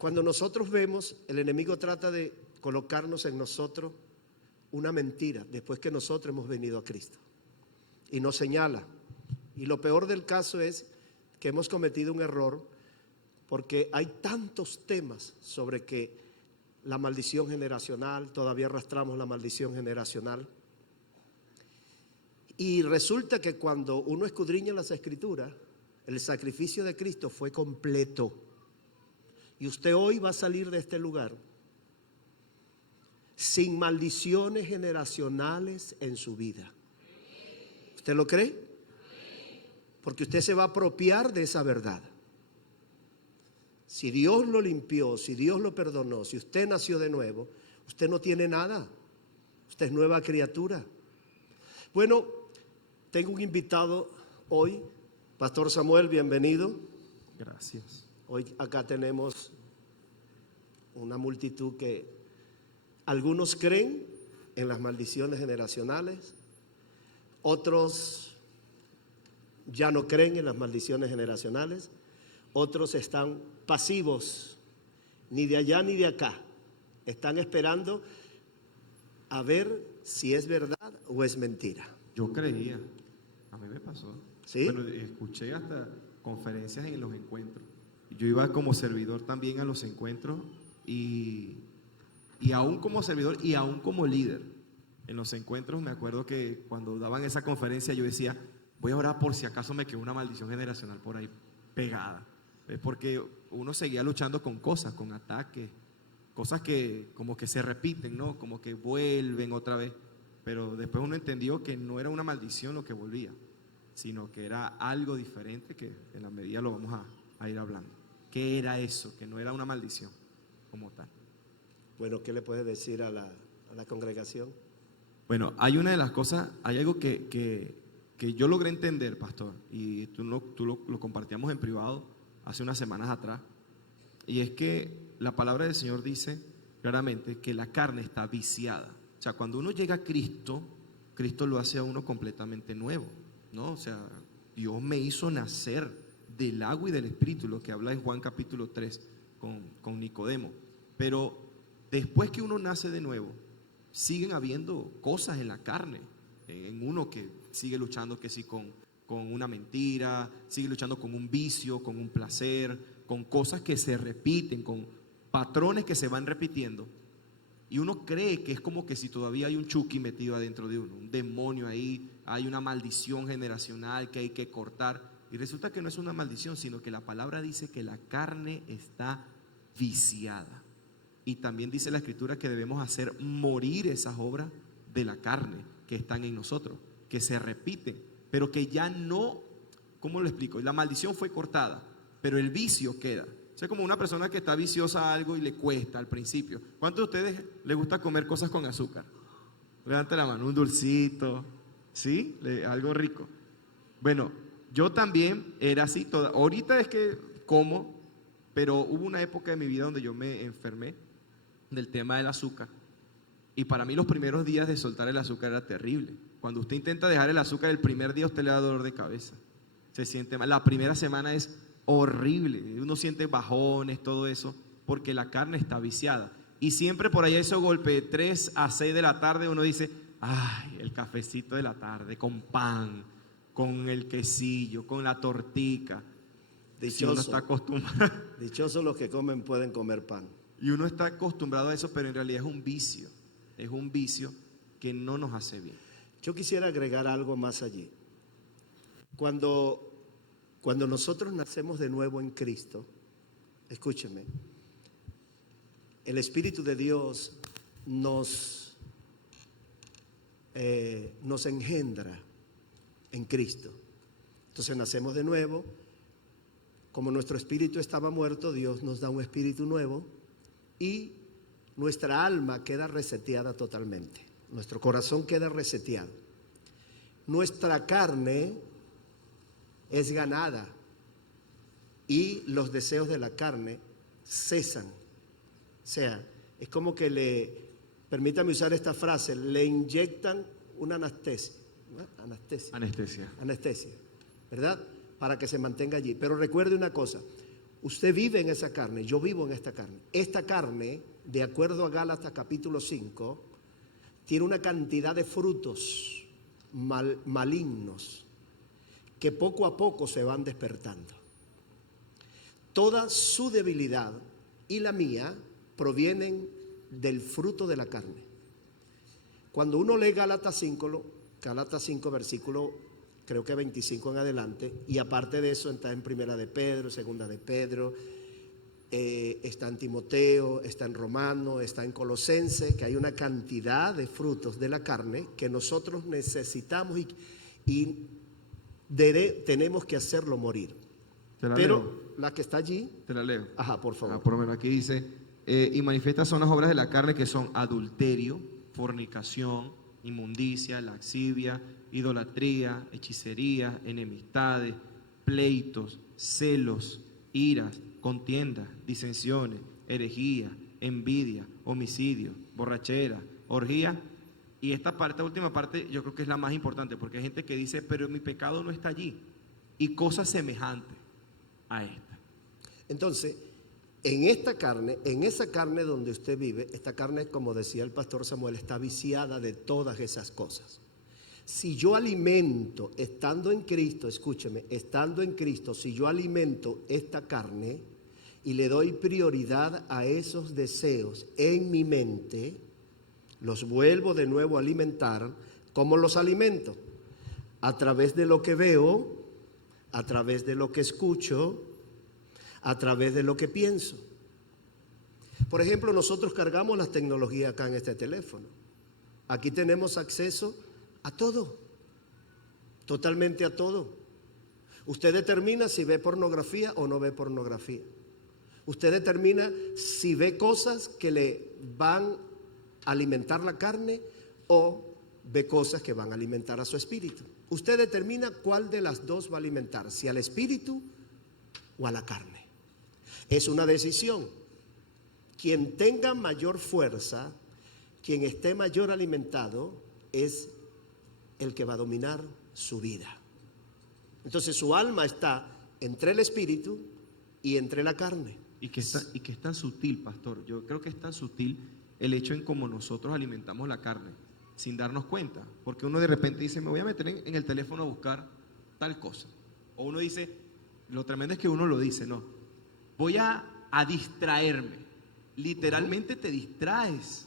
Cuando nosotros vemos, el enemigo trata de colocarnos en nosotros una mentira después que nosotros hemos venido a Cristo y nos señala. Y lo peor del caso es que hemos cometido un error porque hay tantos temas sobre que la maldición generacional, todavía arrastramos la maldición generacional. Y resulta que cuando uno escudriña las Escrituras, el sacrificio de Cristo fue completo. Y usted hoy va a salir de este lugar sin maldiciones generacionales en su vida. ¿Usted lo cree? Porque usted se va a apropiar de esa verdad. Si Dios lo limpió, si Dios lo perdonó, si usted nació de nuevo, usted no tiene nada. Usted es nueva criatura. Bueno, tengo un invitado hoy, Pastor Samuel, bienvenido. Gracias. Hoy acá tenemos una multitud que algunos creen en las maldiciones generacionales, otros ya no creen en las maldiciones generacionales, otros están pasivos, ni de allá ni de acá, están esperando a ver si es verdad o es mentira. Yo creía, a mí me pasó. ¿Sí? Bueno, escuché hasta conferencias en los encuentros. Yo iba como servidor también a los encuentros y aún como servidor y aún como líder. En los encuentros me acuerdo que cuando daban esa conferencia yo decía, voy a orar por si acaso me quedó una maldición generacional por ahí pegada. Porque uno seguía luchando con cosas, con ataques, cosas que como que se repiten, ¿no? Como que vuelven otra vez. Pero después uno entendió que no era una maldición lo que volvía, sino que era algo diferente que en la medida lo vamos a ir hablando. ¿Qué era eso? Que no era una maldición como tal. Bueno, ¿qué le puedes decir a la congregación? Bueno, hay una de las cosas, hay algo que yo logré entender, pastor, y tú lo compartíamos en privado hace unas semanas atrás, y es que la palabra del Señor dice claramente que la carne está viciada. O sea, cuando uno llega a Cristo, Cristo lo hace a uno completamente nuevo, ¿no? O sea, Dios me hizo nacer del agua y del Espíritu, lo que habla en Juan capítulo 3 con Nicodemo. Pero después que uno nace de nuevo, siguen habiendo cosas en la carne, en uno que sigue luchando que sí con una mentira, sigue luchando con un vicio, con un placer, con cosas que se repiten, con patrones que se van repitiendo. Y uno cree que es como que si todavía hay un Chucky metido adentro de uno, un demonio ahí, hay una maldición generacional que hay que cortar. Y resulta que no es una maldición, sino que la palabra dice que la carne está viciada. Y también dice la Escritura que debemos hacer morir esas obras de la carne que están en nosotros, que se repiten, pero que ya no, ¿cómo lo explico? La maldición fue cortada, pero el vicio queda. O sea, como una persona que está viciosa a algo y le cuesta al principio. ¿Cuántos de ustedes les gusta comer cosas con azúcar? Levanta la mano, un dulcito, ¿sí? Algo rico. Bueno, yo también era así. Ahorita es que como, pero hubo una época de mi vida donde yo me enfermé del tema del azúcar. Y para mí los primeros días de soltar el azúcar era terrible. Cuando usted intenta dejar el azúcar, el primer día usted le da dolor de cabeza. Se siente mal. La primera semana es horrible. Uno siente bajones, todo eso, porque la carne está viciada. Y siempre por ahí ese golpe de 3 a 6 de la tarde uno dice, ay, el cafecito de la tarde con pan, con el quesillo, con la tortica. Si uno está acostumbrado. Dichosos los que comen pueden comer pan. Y uno está acostumbrado a eso, pero en realidad es un vicio. Es un vicio que no nos hace bien. Yo quisiera agregar algo más allí. Cuando nosotros nacemos de nuevo en Cristo, escúcheme, el Espíritu de Dios nos engendra en Cristo. Entonces nacemos de nuevo. Como nuestro espíritu estaba muerto, Dios nos da un espíritu nuevo y nuestra alma queda reseteada totalmente. Nuestro corazón queda reseteado. Nuestra carne es ganada y los deseos de la carne cesan. O sea, es como que permítame usar esta frase, le inyectan una anestesia. Anestesia, ¿verdad? Para que se mantenga allí. Pero recuerde una cosa, usted vive en esa carne, yo vivo en esta carne. Esta carne, de acuerdo a Gálatas capítulo 5, tiene una cantidad de frutos malignos que poco a poco se van despertando. Toda su debilidad y la mía provienen del fruto de la carne. Cuando uno lee Gálatas 5 versículo creo que 25 en adelante, y aparte de eso está en Primera de Pedro, Segunda de Pedro, está en Timoteo, está en Romano, está en Colosense, que hay una cantidad de frutos de la carne que nosotros necesitamos y tenemos que hacerlo morir. Pero leo. la que está allí, Te la leo. ajá, por favor. Por lo menos aquí dice, y manifiestas son las obras de la carne, que son adulterio, fornicación, inmundicia, laxivia, idolatría, hechicería, enemistades, pleitos, celos, iras, contiendas, disensiones, herejía, envidia, homicidio, borrachera, orgía. Y esta última parte, yo creo que es la más importante, porque hay gente que dice, pero mi pecado no está allí, y cosas semejantes a esta. Entonces, en esta carne, en esa carne donde usted vive, esta carne, como decía el pastor Samuel, está viciada de todas esas cosas. Si yo alimento, estando en Cristo, escúcheme, estando en Cristo, si yo alimento esta carne y le doy prioridad a esos deseos en mi mente, los vuelvo de nuevo a alimentar. ¿Cómo los alimento? A través de lo que veo, a través de lo que escucho, a través de lo que pienso. Por ejemplo, nosotros cargamos las tecnologías acá en este teléfono. Aquí tenemos acceso a todo, totalmente a todo. Usted determina si ve pornografía o no ve pornografía. Usted determina si ve cosas que le van a alimentar la carne o ve cosas que van a alimentar a su espíritu. Usted determina cuál de las dos va a alimentar, si al espíritu o a la carne. Es una decisión. Quien tenga mayor fuerza, quien esté mayor alimentado, es el que va a dominar su vida. Entonces su alma está entre el espíritu y entre la carne. Y que es tan sutil, pastor. Yo creo que es tan sutil el hecho en cómo nosotros alimentamos la carne, sin darnos cuenta. Porque uno de repente dice, me voy a meter en el teléfono a buscar tal cosa. O uno dice, lo tremendo es que uno lo dice, no, voy a distraerme. Literalmente te distraes.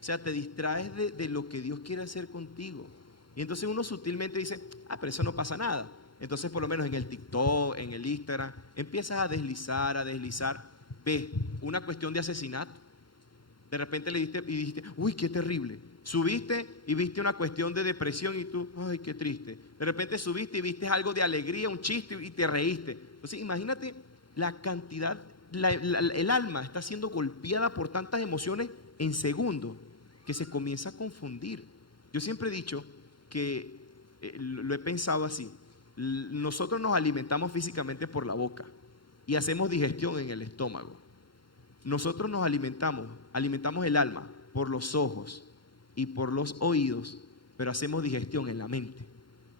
O sea, te distraes de lo que Dios quiere hacer contigo. Y entonces uno sutilmente dice, pero eso no pasa nada. Entonces por lo menos en el TikTok, en el Instagram, empiezas a deslizar, ves una cuestión de asesinato. De repente le diste y dijiste, uy, qué terrible. Subiste y viste una cuestión de depresión y tú, ay, qué triste. De repente subiste y viste algo de alegría, un chiste y te reíste. Entonces imagínate la cantidad, el alma está siendo golpeada por tantas emociones en segundos que se comienza a confundir. Yo siempre he dicho que, lo he pensado así, nosotros nos alimentamos físicamente por la boca y hacemos digestión en el estómago. Nosotros nos alimentamos el alma por los ojos y por los oídos, pero hacemos digestión en la mente.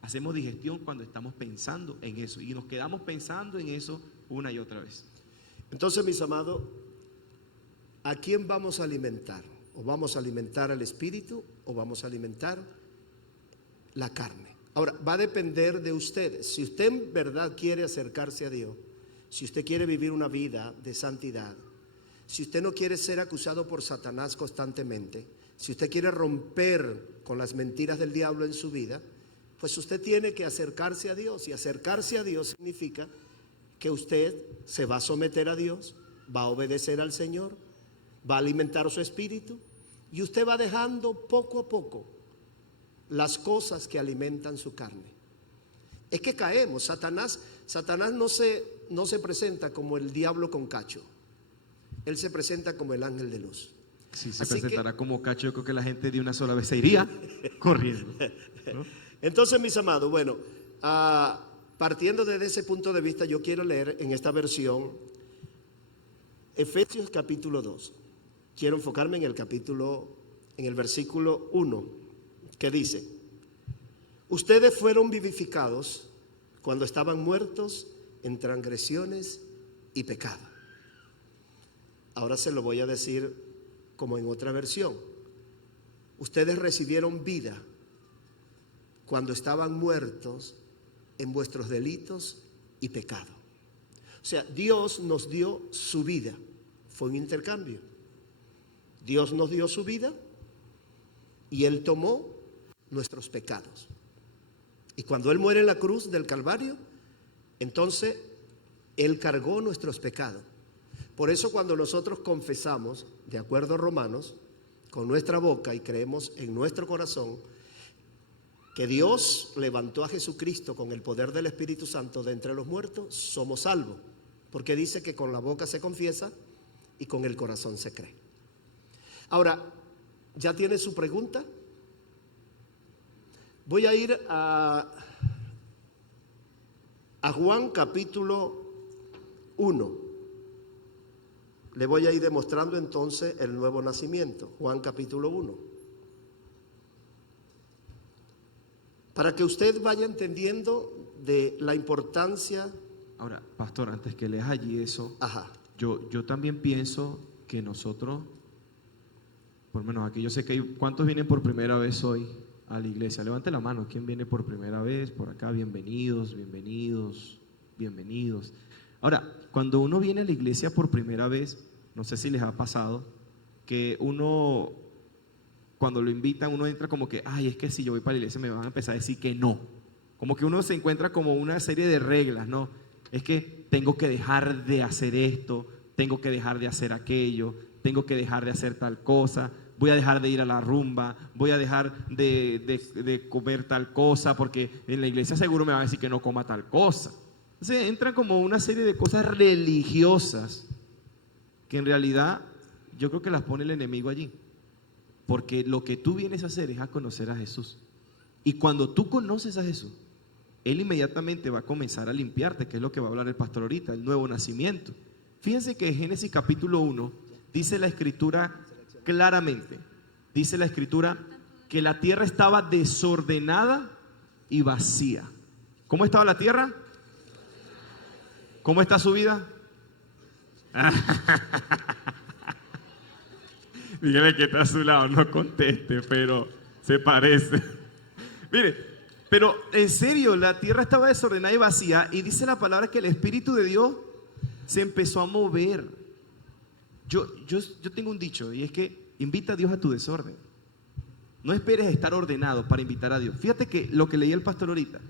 Hacemos digestión cuando estamos pensando en eso y nos quedamos pensando en eso una y otra vez. Entonces, mis amados, ¿a quién vamos a alimentar? ¿O vamos a alimentar al espíritu o vamos a alimentar la carne? Ahora, va a depender de ustedes. Si usted en verdad quiere acercarse a Dios, si usted quiere vivir una vida de santidad, si usted no quiere ser acusado por Satanás constantemente, si usted quiere romper con las mentiras del diablo en su vida, pues usted tiene que acercarse a Dios. Y acercarse a Dios significa que usted se va a someter a Dios, va a obedecer al Señor, va a alimentar su espíritu y usted va dejando poco a poco las cosas que alimentan su carne. Es que caemos. Satanás no se presenta como el diablo con cacho. Él se presenta como el ángel de luz. Si se presentara como cacho, yo creo que la gente de una sola vez se iría corriendo, ¿no? Entonces, mis amados, bueno, partiendo desde ese punto de vista, yo quiero leer en esta versión Efesios capítulo 2. Quiero enfocarme en el versículo 1, que dice: ustedes fueron vivificados cuando estaban muertos en transgresiones y pecado. Ahora se lo voy a decir como en otra versión. Ustedes recibieron vida cuando estaban muertos en vuestros delitos y pecado. O sea, Dios nos dio su vida. Fue un intercambio. Dios nos dio su vida y Él tomó nuestros pecados. Y cuando Él muere en la cruz del Calvario, entonces Él cargó nuestros pecados. Por eso cuando nosotros confesamos, de acuerdo a Romanos, con nuestra boca y creemos en nuestro corazón que Dios levantó a Jesucristo con el poder del Espíritu Santo de entre los muertos, somos salvos. Porque dice que con la boca se confiesa y con el corazón se cree. Ahora, ¿ya tiene su pregunta? Voy a ir a Juan capítulo 1. Le voy a ir demostrando entonces el nuevo nacimiento. Juan capítulo 1. Para que usted vaya entendiendo de la importancia. Ahora, pastor, antes que leas allí eso, Ajá. yo también pienso que nosotros, por lo menos aquí yo sé que hay, ¿cuántos vienen por primera vez hoy a la iglesia? Levante la mano, ¿quién viene por primera vez? Por acá, bienvenidos, bienvenidos, bienvenidos. Ahora, cuando uno viene a la iglesia por primera vez, no sé si les ha pasado, que uno, cuando lo invitan, uno entra como que, ay, es que si yo voy para la iglesia me van a empezar a decir que no. Como que uno se encuentra como una serie de reglas, ¿no? Es que tengo que dejar de hacer esto, tengo que dejar de hacer aquello, tengo que dejar de hacer tal cosa, voy a dejar de ir a la rumba, voy a dejar de comer tal cosa, porque en la iglesia seguro me van a decir que no coma tal cosa. Entonces entran como una serie de cosas religiosas que en realidad yo creo que las pone el enemigo allí. Porque lo que tú vienes a hacer es a conocer a Jesús. Y cuando tú conoces a Jesús, Él inmediatamente va a comenzar a limpiarte, que es lo que va a hablar el pastor ahorita, el nuevo nacimiento. Fíjense que en Génesis capítulo 1 dice la escritura claramente, dice la escritura que la tierra estaba desordenada y vacía. ¿Cómo estaba la tierra? ¿Cómo está su vida? Dígale que está a su lado, no conteste, pero se parece. Mire, pero en serio, la tierra estaba desordenada y vacía, y dice la palabra que el Espíritu de Dios se empezó a mover. Yo tengo un dicho, y es que invita a Dios a tu desorden. No esperes estar ordenado para invitar a Dios. Fíjate que lo que leía el pastor ahorita,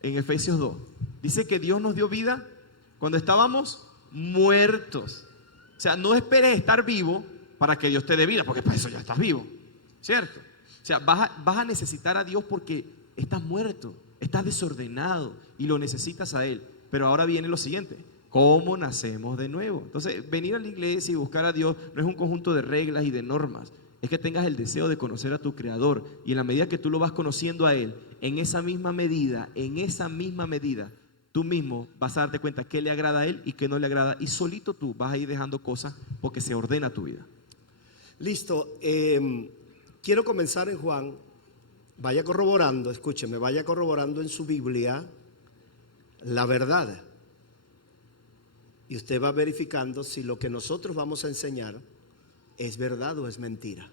en Efesios 2, dice que Dios nos dio vida cuando estábamos muertos. O sea, no esperes estar vivo para que Dios te dé vida, porque para eso ya estás vivo, ¿cierto? O sea, vas a necesitar a Dios porque estás muerto, estás desordenado y lo necesitas a Él. Pero ahora viene lo siguiente: ¿cómo nacemos de nuevo? Entonces, venir a la iglesia y buscar a Dios no es un conjunto de reglas y de normas. Es que tengas el deseo de conocer a tu Creador, y en la medida que tú lo vas conociendo a Él, en esa misma medida, tú mismo vas a darte cuenta qué le agrada a Él y qué no le agrada, y solito tú vas a ir dejando cosas porque se ordena tu vida. Listo. Quiero comenzar en Juan. Vaya corroborando, escúcheme, vaya corroborando en su Biblia la verdad. Y usted va verificando si lo que nosotros vamos a enseñar es verdad o es mentira.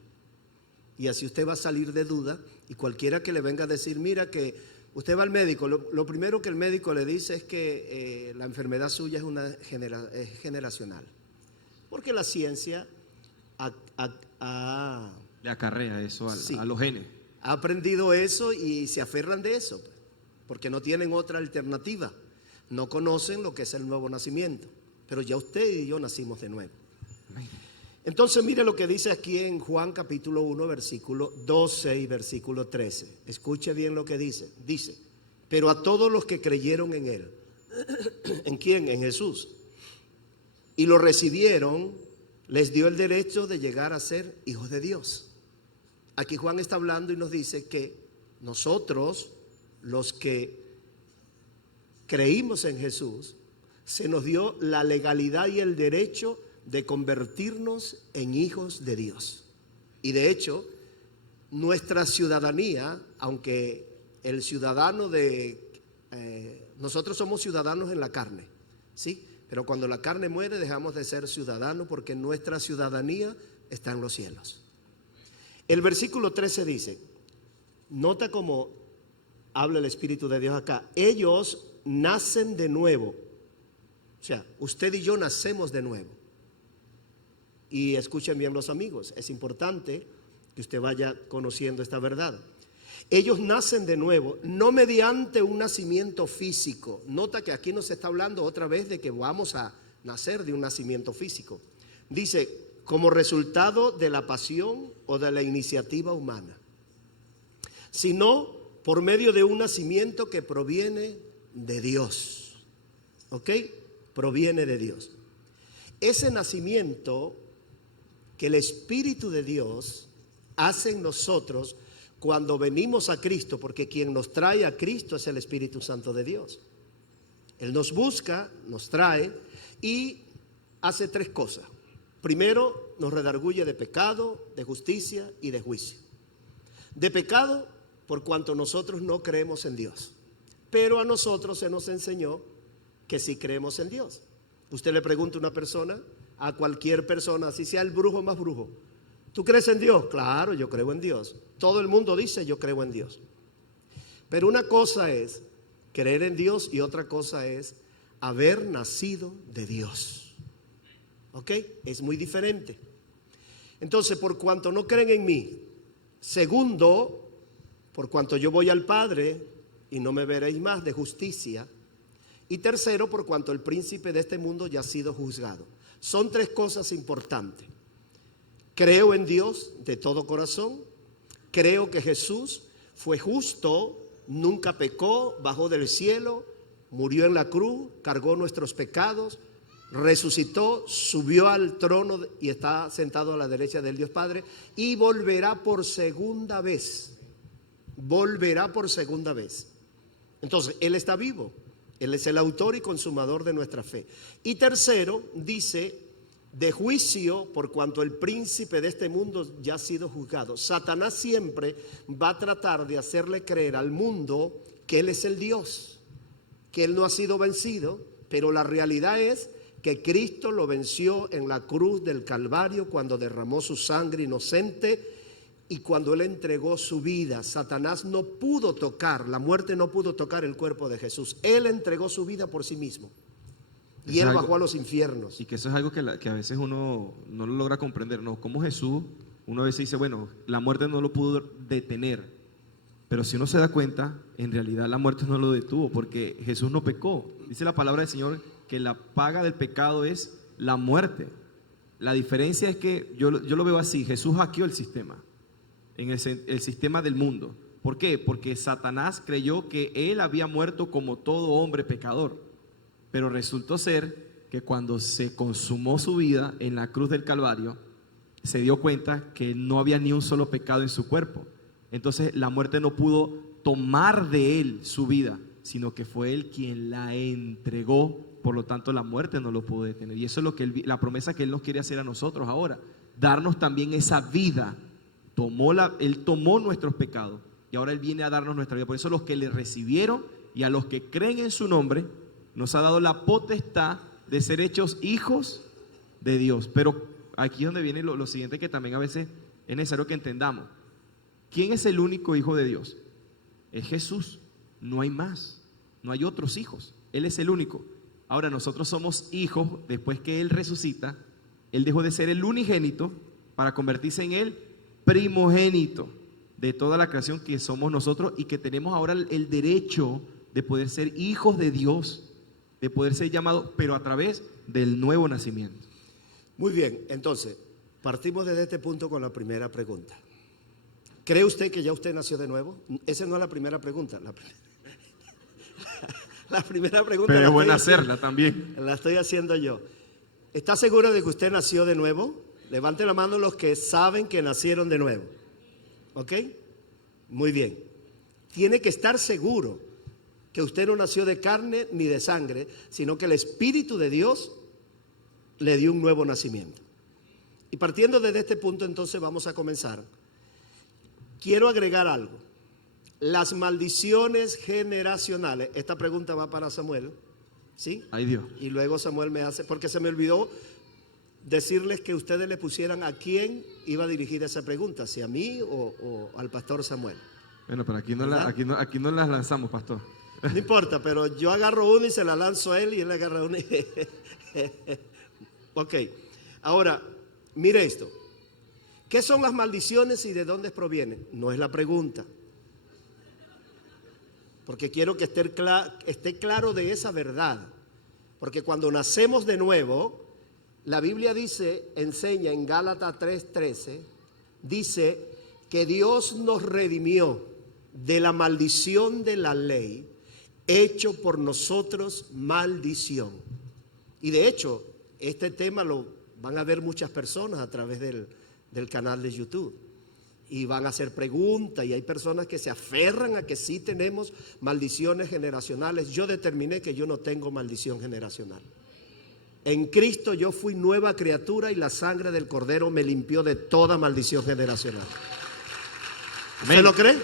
Y así usted va a salir de duda, y cualquiera que le venga a decir, mira que usted va al médico, lo primero que el médico le dice es que la enfermedad suya es generacional. Porque la ciencia Le acarrea eso sí, a los genes. ha aprendido eso y se aferran de eso, porque no tienen otra alternativa. No conocen lo que es el nuevo nacimiento. Pero ya usted y yo nacimos de nuevo. Entonces mire lo que dice aquí en Juan capítulo 1, versículo 12 y versículo 13. Escuche bien lo que dice. Dice, pero a todos los que creyeron en Él. ¿En quién? En Jesús. Y lo recibieron, les dio el derecho de llegar a ser hijos de Dios. Aquí Juan está hablando y nos dice que nosotros, los que creímos en Jesús, se nos dio la legalidad y el derecho de convertirnos en hijos de Dios. Y de hecho, nuestra ciudadanía, aunque el ciudadano nosotros somos ciudadanos en la carne, ¿sí? Pero cuando la carne muere dejamos de ser ciudadanos porque nuestra ciudadanía está en los cielos. El versículo 13 dice, nota cómo habla el Espíritu de Dios acá, ellos nacen de nuevo. O sea, usted y yo nacemos de nuevo. Y escuchen bien los amigos, es importante que usted vaya conociendo esta verdad. Ellos nacen de nuevo, no mediante un nacimiento físico. Nota que aquí nos está hablando otra vez de que vamos a nacer de un nacimiento físico. Dice, como resultado de la pasión o de la iniciativa humana, sino por medio de un nacimiento que proviene de Dios. ¿Ok? Proviene de Dios. Ese nacimiento que el Espíritu de Dios hace en nosotros cuando venimos a Cristo, porque quien nos trae a Cristo es el Espíritu Santo de Dios. Él nos busca, nos trae y hace tres cosas. Primero, nos redarguye de pecado, de justicia y de juicio. De pecado, por cuanto nosotros no creemos en Dios. Pero a nosotros se nos enseñó que sí creemos en Dios. Usted le pregunta a una persona, a cualquier persona, así sea el brujo más brujo, ¿tú crees en Dios? Claro, yo creo en Dios. Todo el mundo dice yo creo en Dios. Pero una cosa es creer en Dios y otra cosa es haber nacido de Dios. ¿Ok? Es muy diferente. Entonces, por cuanto no creen en mí. Segundo, por cuanto yo voy al Padre y no me veréis más, de justicia. Y tercero, por cuanto el príncipe de este mundo ya ha sido juzgado. Son tres cosas importantes. Creo en Dios de todo corazón. Creo que Jesús fue justo, nunca pecó, bajó del cielo, murió en la cruz, cargó nuestros pecados, resucitó, subió al trono y está sentado a la derecha del Dios Padre y volverá por segunda vez. Volverá por segunda vez. Entonces, Él está vivo. Él es el autor y consumador de nuestra fe. Y tercero, dice, de juicio, por cuanto el príncipe de este mundo ya ha sido juzgado. Satanás siempre va a tratar de hacerle creer al mundo que Él es el Dios, que Él no ha sido vencido, pero la realidad es que Cristo lo venció en la cruz del Calvario cuando derramó su sangre inocente y cuando Él entregó su vida. Satanás no pudo tocar, la muerte no pudo tocar el cuerpo de Jesús. Él entregó su vida por sí mismo. Y Él bajó a los infiernos. Y que eso es algo que a veces uno no lo logra comprender, ¿no? Como Jesús, uno a veces dice, bueno, la muerte no lo pudo detener. Pero si uno se da cuenta, en realidad la muerte no lo detuvo, porque Jesús no pecó. Dice la palabra del Señor que la paga del pecado es la muerte. La diferencia es que yo lo veo así, Jesús hackeó el sistema, en el sistema del mundo. ¿Por qué? Porque Satanás creyó que Él había muerto como todo hombre pecador. Pero resultó ser que cuando se consumó su vida en la cruz del Calvario, se dio cuenta que no había ni un solo pecado en su cuerpo. Entonces la muerte no pudo tomar de Él su vida, sino que fue Él quien la entregó. Por lo tanto, la muerte no lo pudo detener. Y eso es lo que la promesa que Él nos quiere hacer a nosotros ahora. Darnos también esa vida. Él tomó nuestros pecados y ahora Él viene a darnos nuestra vida. Por eso los que le recibieron y a los que creen en su nombre, nos ha dado la potestad de ser hechos hijos de Dios. Pero aquí es donde viene lo siguiente que también a veces es necesario que entendamos. ¿Quién es el único hijo de Dios? Es Jesús. No hay más. No hay otros hijos. Él es el único. Ahora nosotros somos hijos después que Él resucita. Él dejó de ser el unigénito para convertirse en el primogénito de toda la creación que somos nosotros y que tenemos ahora el derecho de poder ser hijos de Dios, de poder ser llamados, pero a través del nuevo nacimiento. Muy bien, entonces, partimos desde este punto con la primera pregunta. ¿Cree usted que ya usted nació de nuevo? Esa no es la primera pregunta. La primera pregunta. Pero es buena hacerla también. La estoy haciendo yo. ¿Está seguro de que usted nació de nuevo? Levante la mano los que saben que nacieron de nuevo. ¿Ok? Muy bien. Tiene que estar seguro que usted no nació de carne ni de sangre, sino que el Espíritu de Dios le dio un nuevo nacimiento. Y partiendo desde este punto, entonces vamos a comenzar. Quiero agregar algo. Las maldiciones generacionales, esta pregunta va para Samuel, ¿Sí? Ay Dios. Y luego Samuel me hace, porque se me olvidó decirles que ustedes le pusieran a quién iba dirigida esa pregunta, si a mí o al pastor Samuel. Bueno, pero aquí ¿Verdad? aquí no las lanzamos, pastor. No importa, pero yo agarro una y se la lanzo a él y él agarra una. Ok, ahora, mire esto. ¿Qué son las maldiciones y de dónde provienen? No es la pregunta. Porque quiero que esté claro de esa verdad. Porque cuando nacemos de nuevo, la Biblia enseña en Gálatas 3:13, dice que Dios nos redimió de la maldición de la ley, hecho por nosotros maldición. Y de hecho, este tema lo van a ver muchas personas a través del canal de YouTube. Y van a hacer preguntas y hay personas que se aferran a que sí tenemos maldiciones generacionales. Yo determiné que yo no tengo maldición generacional. En Cristo yo fui nueva criatura y la sangre del Cordero me limpió de toda maldición generacional. ¿Usted lo cree?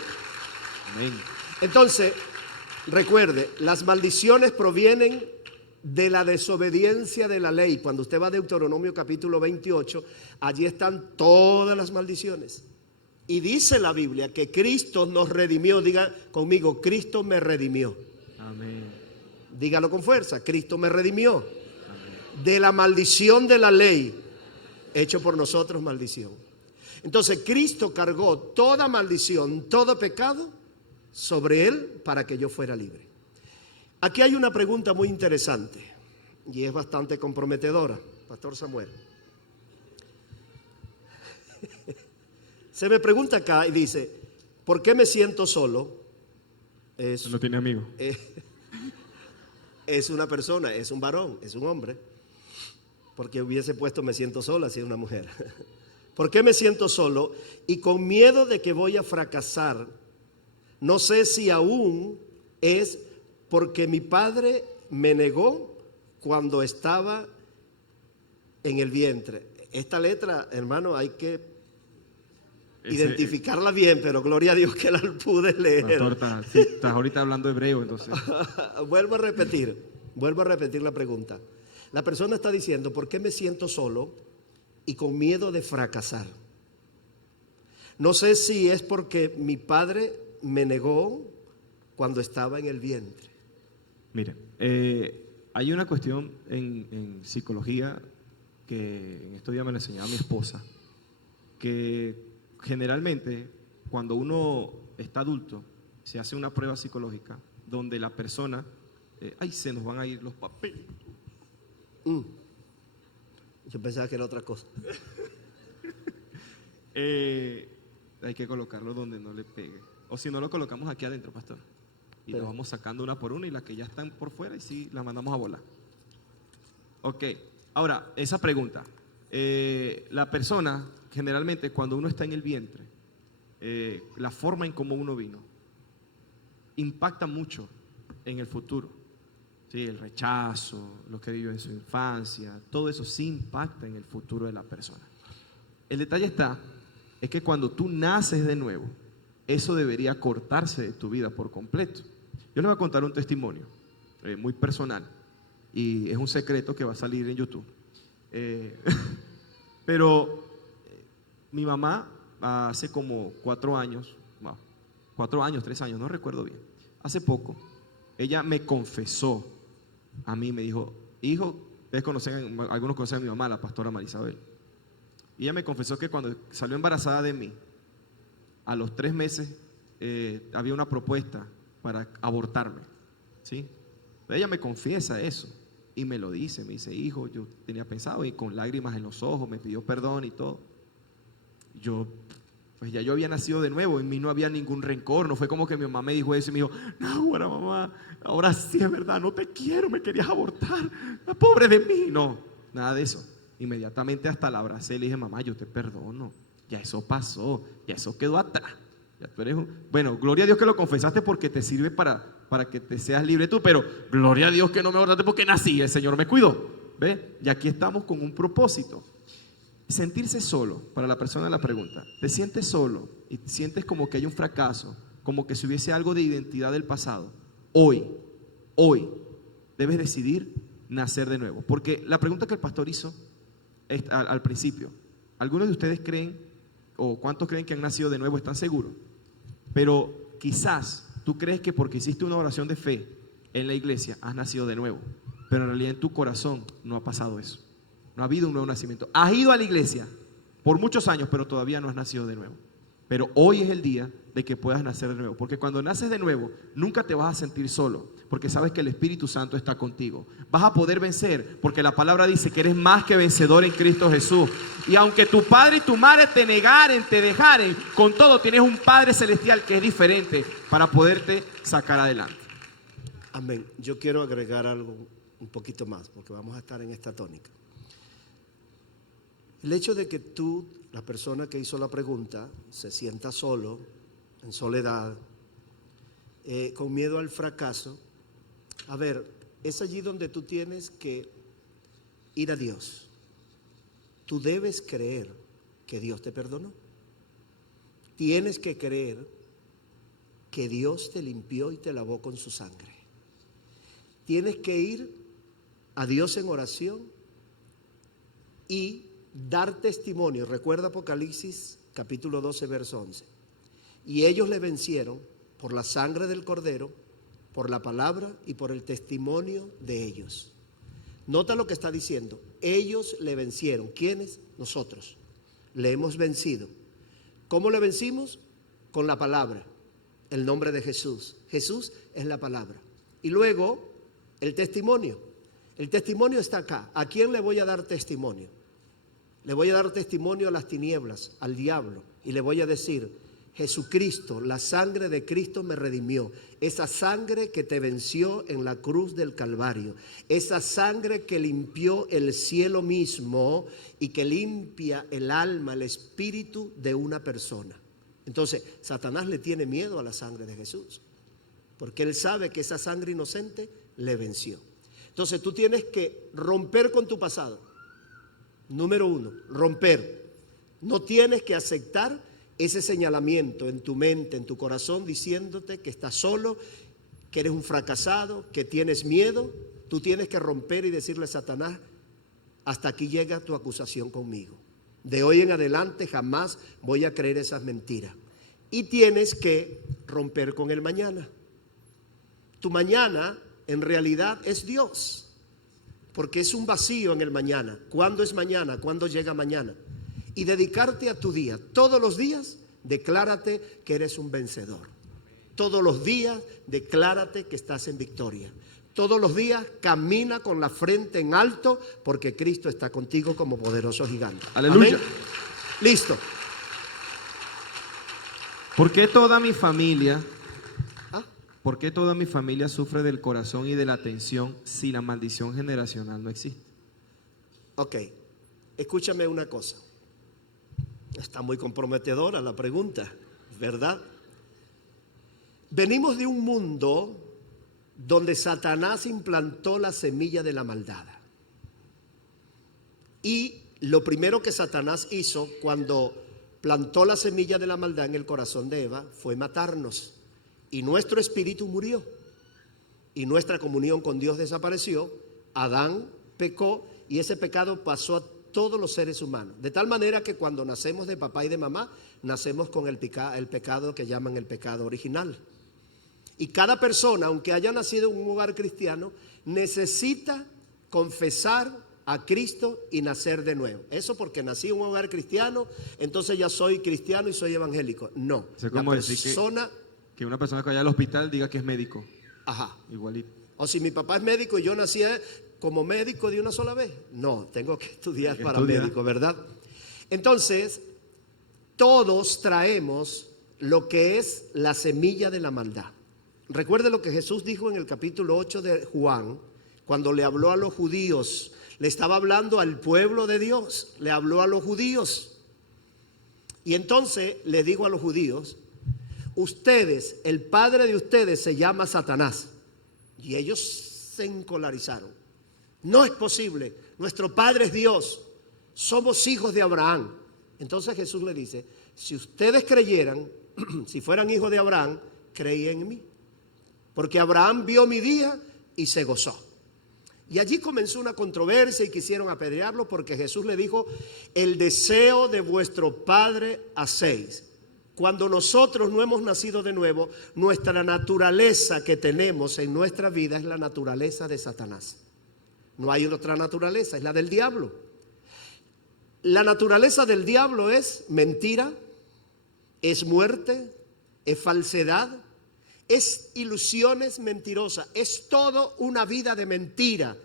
Amén. Entonces, recuerde, las maldiciones provienen de la desobediencia de la ley. Cuando usted va a Deuteronomio capítulo 28, allí están todas las maldiciones. Y dice la Biblia que Cristo nos redimió. Diga conmigo, Cristo me redimió. Amén. Dígalo con fuerza, Cristo me redimió. Amén. De la maldición de la ley, hecho por nosotros maldición. Entonces Cristo cargó toda maldición, todo pecado sobre él para que yo fuera libre. Aquí hay una pregunta muy interesante y es bastante comprometedora, Pastor Samuel. Se me pregunta acá y dice, ¿por qué me siento solo? No tiene amigo. Es una persona, es un varón, es un hombre. Porque hubiese puesto me siento sola si es una mujer. ¿Por qué me siento solo? Y con miedo de que voy a fracasar. No sé si aún es porque mi padre me negó cuando estaba en el vientre. Esta letra, hermano, hay que identificarla bien, pero gloria a Dios que la pude leer. Pastor, estás ahorita hablando hebreo, entonces. Vuelvo a repetir la pregunta. La persona está diciendo, ¿por qué me siento solo y con miedo de fracasar? No sé si es porque mi padre me negó cuando estaba en el vientre. Mire, hay una cuestión en psicología que en estos días me lo enseñaba mi esposa, que generalmente cuando uno está adulto se hace una prueba psicológica donde la persona, ay, se nos van a ir los papeles. Yo pensaba que era otra cosa. Hay que colocarlo donde no le pegue, o si no lo colocamos aquí adentro, pastor, y lo vamos sacando una por una y las que ya están por fuera y sí las mandamos a volar. Ok, ahora esa pregunta, la persona generalmente cuando uno está en el vientre, la forma en cómo uno vino impacta mucho en el futuro. Sí, el rechazo, lo que vivió en su infancia, todo eso sí impacta en el futuro de la persona. El detalle es que cuando tú naces de nuevo, eso debería cortarse de tu vida por completo. Yo les voy a contar un testimonio muy personal y es un secreto que va a salir en YouTube. Pero mi mamá hace como 4 años, 3 años, no recuerdo bien, hace poco, ella me confesó a mí, me dijo, hijo, algunos conocen a mi mamá, la pastora Marisabel, y ella me confesó que cuando salió embarazada de mí, a los 3 meses había una propuesta para abortarme, ¿sí? Ella me confiesa eso y me lo dice, me dice, hijo, yo tenía pensado, y con lágrimas en los ojos me pidió perdón y todo. Pues ya yo había nacido de nuevo, en mí no había ningún rencor, no fue como que mi mamá me dijo eso y me dijo, no, bueno, mamá, ahora sí es verdad, no te quiero, me querías abortar, pobre de mí. No, nada de eso. Inmediatamente hasta la abracé y le dije, mamá, yo te perdono, ya eso pasó, ya eso quedó atrás. Ya tú eres bueno, gloria a Dios que lo confesaste porque te sirve para que te seas libre tú, pero gloria a Dios que no me abortaste porque nací, el Señor me cuidó. ¿Ve? Y aquí estamos con un propósito. Sentirse solo, para la persona de la pregunta, te sientes solo y te sientes como que hay un fracaso, como que si hubiese algo de identidad del pasado. Hoy debes decidir nacer de nuevo. Porque la pregunta que el pastor hizo al principio, ¿algunos de ustedes creen o cuántos creen que han nacido de nuevo? ¿Están seguros? Pero quizás tú crees que porque hiciste una oración de fe en la iglesia has nacido de nuevo, pero en realidad en tu corazón no ha pasado eso. No ha habido un nuevo nacimiento. Has ido a la iglesia por muchos años, pero todavía no has nacido de nuevo. Pero hoy es el día de que puedas nacer de nuevo, porque cuando naces de nuevo nunca te vas a sentir solo, porque sabes que el Espíritu Santo está contigo. Vas a poder vencer, porque la palabra dice que eres más que vencedor en Cristo Jesús. Y aunque tu padre y tu madre te negaren, te dejaren, con todo tienes un Padre celestial que es diferente para poderte sacar adelante. Amén. Yo quiero agregar algo un poquito más, porque vamos a estar en esta tónica. El hecho de que tú, la persona que hizo la pregunta, se sienta solo, en soledad, con miedo al fracaso, a ver, es allí donde tú tienes que ir a Dios. Tú debes creer que Dios te perdonó. Tienes que creer que Dios te limpió y te lavó con su sangre. Tienes que ir a Dios en oración y dar testimonio. Recuerda Apocalipsis capítulo 12, verso 11. Y ellos le vencieron por la sangre del Cordero, por la palabra y por el testimonio de ellos. Nota lo que está diciendo. Ellos le vencieron. ¿Quiénes? Nosotros. Le hemos vencido. ¿Cómo le vencimos? Con la palabra, el nombre de Jesús. Jesús es la palabra. Y luego, el testimonio. El testimonio está acá. ¿A quién le voy a dar testimonio? Le voy a dar testimonio a las tinieblas, al diablo, y le voy a decir: Jesucristo, la sangre de Cristo me redimió. Esa sangre que te venció en la cruz del Calvario. Esa sangre que limpió el cielo mismo y que limpia el alma, el espíritu de una persona. Entonces, Satanás le tiene miedo a la sangre de Jesús, porque él sabe que esa sangre inocente le venció. Entonces, tú tienes que romper con tu pasado. Número uno, romper. No tienes que aceptar ese señalamiento en tu mente, en tu corazón, diciéndote que estás solo, que eres un fracasado, que tienes miedo. Tú tienes que romper y decirle a Satanás: hasta aquí llega tu acusación conmigo. De hoy en adelante jamás voy a creer esas mentiras. Y tienes que romper con el mañana. Tu mañana en realidad es Dios, porque es un vacío en el mañana. ¿Cuándo es mañana? ¿Cuándo llega mañana? Y dedicarte a tu día. Todos los días, declárate que eres un vencedor. Todos los días, declárate que estás en victoria. Todos los días, camina con la frente en alto, porque Cristo está contigo como poderoso gigante. Aleluya. ¿Amén? Listo. ¿Por qué toda mi familia sufre del corazón y de la tensión si la maldición generacional no existe? Ok, escúchame una cosa. Está muy comprometedora la pregunta, ¿verdad? Venimos de un mundo donde Satanás implantó la semilla de la maldad. Y lo primero que Satanás hizo cuando plantó la semilla de la maldad en el corazón de Eva fue matarnos. Y nuestro espíritu murió. Y nuestra comunión con Dios desapareció. Adán pecó y ese pecado pasó a todos los seres humanos. De tal manera que cuando nacemos de papá y de mamá, nacemos con el pecado que llaman el pecado original. Y cada persona, aunque haya nacido en un hogar cristiano, necesita confesar a Cristo y nacer de nuevo. Eso porque nací en un hogar cristiano, entonces ya soy cristiano y soy evangélico. No. Es como decir que una persona que vaya al hospital diga que es médico. Ajá. Igualito. O si mi papá es médico y yo nací como médico de una sola vez. No, tengo que estudiar para médico, ¿verdad? Entonces, todos traemos lo que es la semilla de la maldad. Recuerde lo que Jesús dijo en el capítulo 8 de Juan, cuando le habló a los judíos. Le estaba hablando al pueblo de Dios, le habló a los judíos. Y entonces le dijo a los judíos: ustedes, el padre de ustedes se llama Satanás. Y ellos se encolarizaron. No es posible, nuestro padre es Dios, somos hijos de Abraham. Entonces Jesús le dice: si ustedes creyeran, si fueran hijos de Abraham, creían en mí. Porque Abraham vio mi día y se gozó. Y allí comenzó una controversia y quisieron apedrearlo porque Jesús le dijo: el deseo de vuestro padre hacéis. Cuando nosotros no hemos nacido de nuevo, nuestra naturaleza que tenemos en nuestra vida es la naturaleza de Satanás. No hay otra naturaleza, es la del diablo. La naturaleza del diablo es mentira, es muerte, es falsedad, es ilusiones mentirosas, es todo una vida de mentira,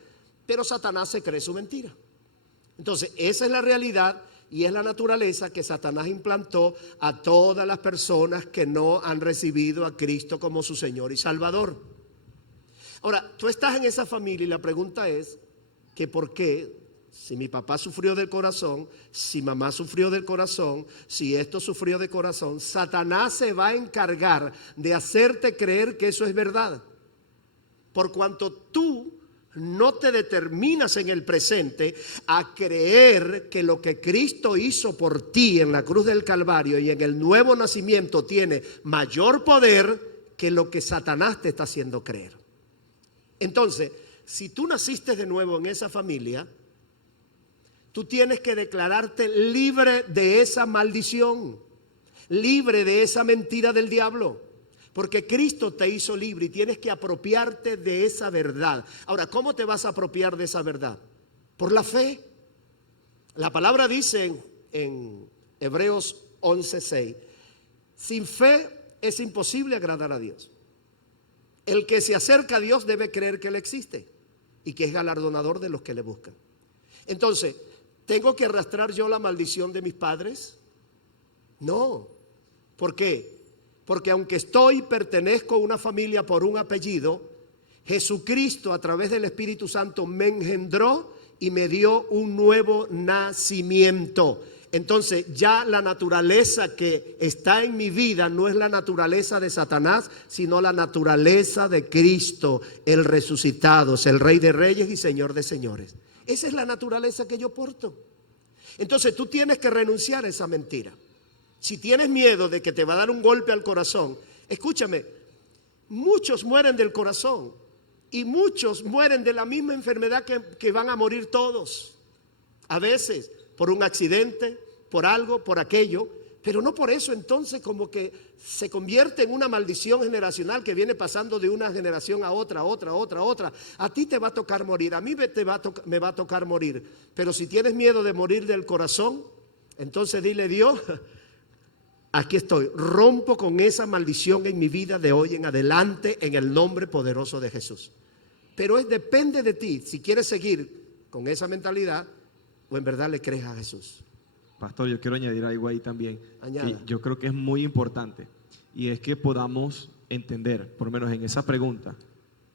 pero Satanás se cree su mentira. Entonces, esa es la realidad y es la naturaleza que Satanás implantó a todas las personas que no han recibido a Cristo como su Señor y Salvador. Ahora, tú estás en esa familia y la pregunta es que ¿por qué? Si mi papá sufrió del corazón, si mamá sufrió del corazón, si esto sufrió de corazón, Satanás se va a encargar de hacerte creer que eso es verdad. Por cuanto tú no te determinas en el presente a creer que lo que Cristo hizo por ti en la cruz del Calvario y en el nuevo nacimiento tiene mayor poder que lo que Satanás te está haciendo creer. Entonces, si tú naciste de nuevo en esa familia, tú tienes que declararte libre de esa maldición, libre de esa mentira del diablo, porque Cristo te hizo libre y tienes que apropiarte de esa verdad. Ahora, ¿cómo te vas a apropiar de esa verdad? Por la fe. La palabra dice en Hebreos 11:6, sin fe es imposible agradar a Dios. El que se acerca a Dios debe creer que Él existe y que es galardonador de los que le buscan. Entonces, ¿tengo que arrastrar yo la maldición de mis padres? No. ¿Por qué? Porque aunque pertenezco a una familia por un apellido, Jesucristo a través del Espíritu Santo me engendró y me dio un nuevo nacimiento. Entonces ya la naturaleza que está en mi vida no es la naturaleza de Satanás, sino la naturaleza de Cristo, el resucitado, es el Rey de Reyes y Señor de Señores. Esa es la naturaleza que yo porto. Entonces tú tienes que renunciar a esa mentira. Si tienes miedo de que te va a dar un golpe al corazón, escúchame, muchos mueren del corazón y muchos mueren de la misma enfermedad que van a morir todos. A veces por un accidente, por algo, por aquello, pero no por eso entonces como que se convierte en una maldición generacional que viene pasando de una generación a otra, otra. A ti te va a tocar morir, a mí me va a tocar morir, pero si tienes miedo de morir del corazón, entonces dile: Dios, aquí estoy, rompo con esa maldición en mi vida de hoy en adelante en el nombre poderoso de Jesús. Pero depende de ti si quieres seguir con esa mentalidad o en verdad le crees a Jesús. Pastor, yo quiero añadir algo ahí también, Añada. que yo creo que es muy importante, y es que podamos entender, por lo menos en esa pregunta,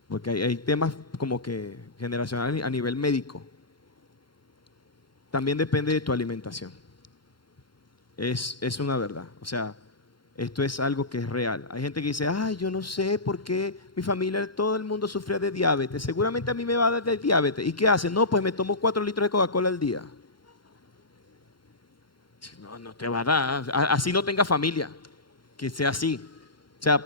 porque hay temas como que generacionales a nivel médico, también depende de tu alimentación. Es una verdad, o sea, esto es algo que es real. Hay gente que dice: ay, yo no sé por qué mi familia, todo el mundo sufre de diabetes, seguramente a mí me va a dar de diabetes. ¿Y qué hace? No, pues me tomo 4 litros de Coca-Cola al día. No te va a dar, así no tenga familia, que sea así. O sea,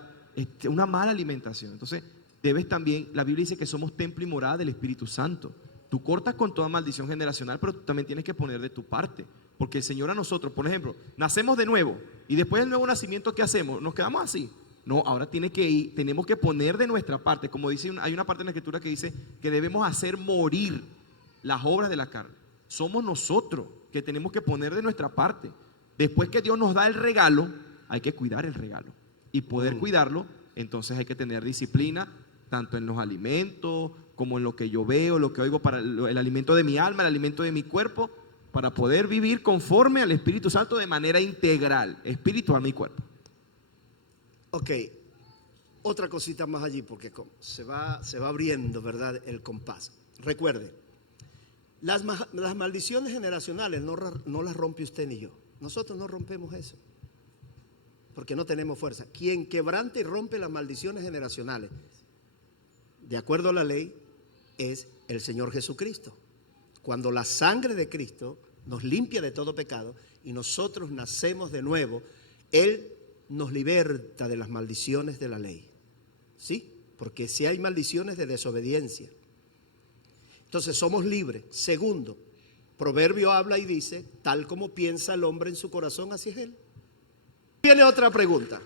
una mala alimentación. Entonces, debes también, la Biblia dice que somos templo y morada del Espíritu Santo. Tú cortas con toda maldición generacional, pero tú también tienes que poner de tu parte. Porque el Señor a nosotros, por ejemplo, nacemos de nuevo y después del nuevo nacimiento, ¿qué hacemos? ¿Nos quedamos así? No, ahora tenemos que poner de nuestra parte. Como dice, hay una parte en la Escritura que dice que debemos hacer morir las obras de la carne. Somos nosotros que tenemos que poner de nuestra parte. Después que Dios nos da el regalo, hay que cuidar el regalo. Y poder cuidarlo, entonces hay que tener disciplina, tanto en los alimentos, como en lo que yo veo, lo que oigo, para el alimento de mi alma, el alimento de mi cuerpo, para poder vivir conforme al Espíritu Santo de manera integral, espíritu, alma y cuerpo. Ok, otra cosita más allí, porque se va abriendo, ¿verdad?, el compás. Recuerde, las maldiciones generacionales no las rompe usted ni yo. Nosotros no rompemos eso, porque no tenemos fuerza. Quien quebrante y rompe las maldiciones generacionales, de acuerdo a la ley, es el Señor Jesucristo. Cuando la sangre de Cristo nos limpia de todo pecado y nosotros nacemos de nuevo, Él nos liberta de las maldiciones de la ley. ¿Sí? Porque si hay maldiciones de desobediencia. Entonces somos libres. Segundo, Proverbio habla y dice, tal como piensa el hombre en su corazón, así es él. Viene otra pregunta.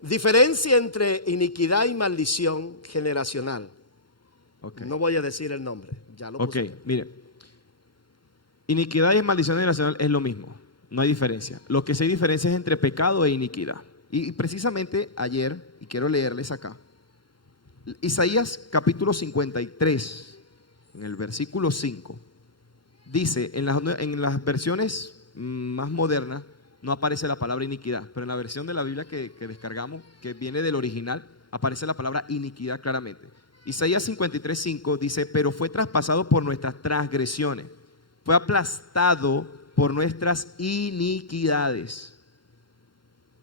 Diferencia entre iniquidad y maldición generacional. Okay. No voy a decir el nombre, ya lo puse. Ok, mire. Iniquidad y maldición generacional es lo mismo, no hay diferencia. Lo que sí hay diferencia es entre pecado e iniquidad. Y precisamente ayer, y quiero leerles acá, Isaías capítulo 53, en el versículo 5, dice, en las versiones más modernas, no aparece la palabra iniquidad, pero en la versión de la Biblia que descargamos, que viene del original, aparece la palabra iniquidad claramente. Isaías 53:5 dice, pero fue traspasado por nuestras transgresiones, fue aplastado por nuestras iniquidades.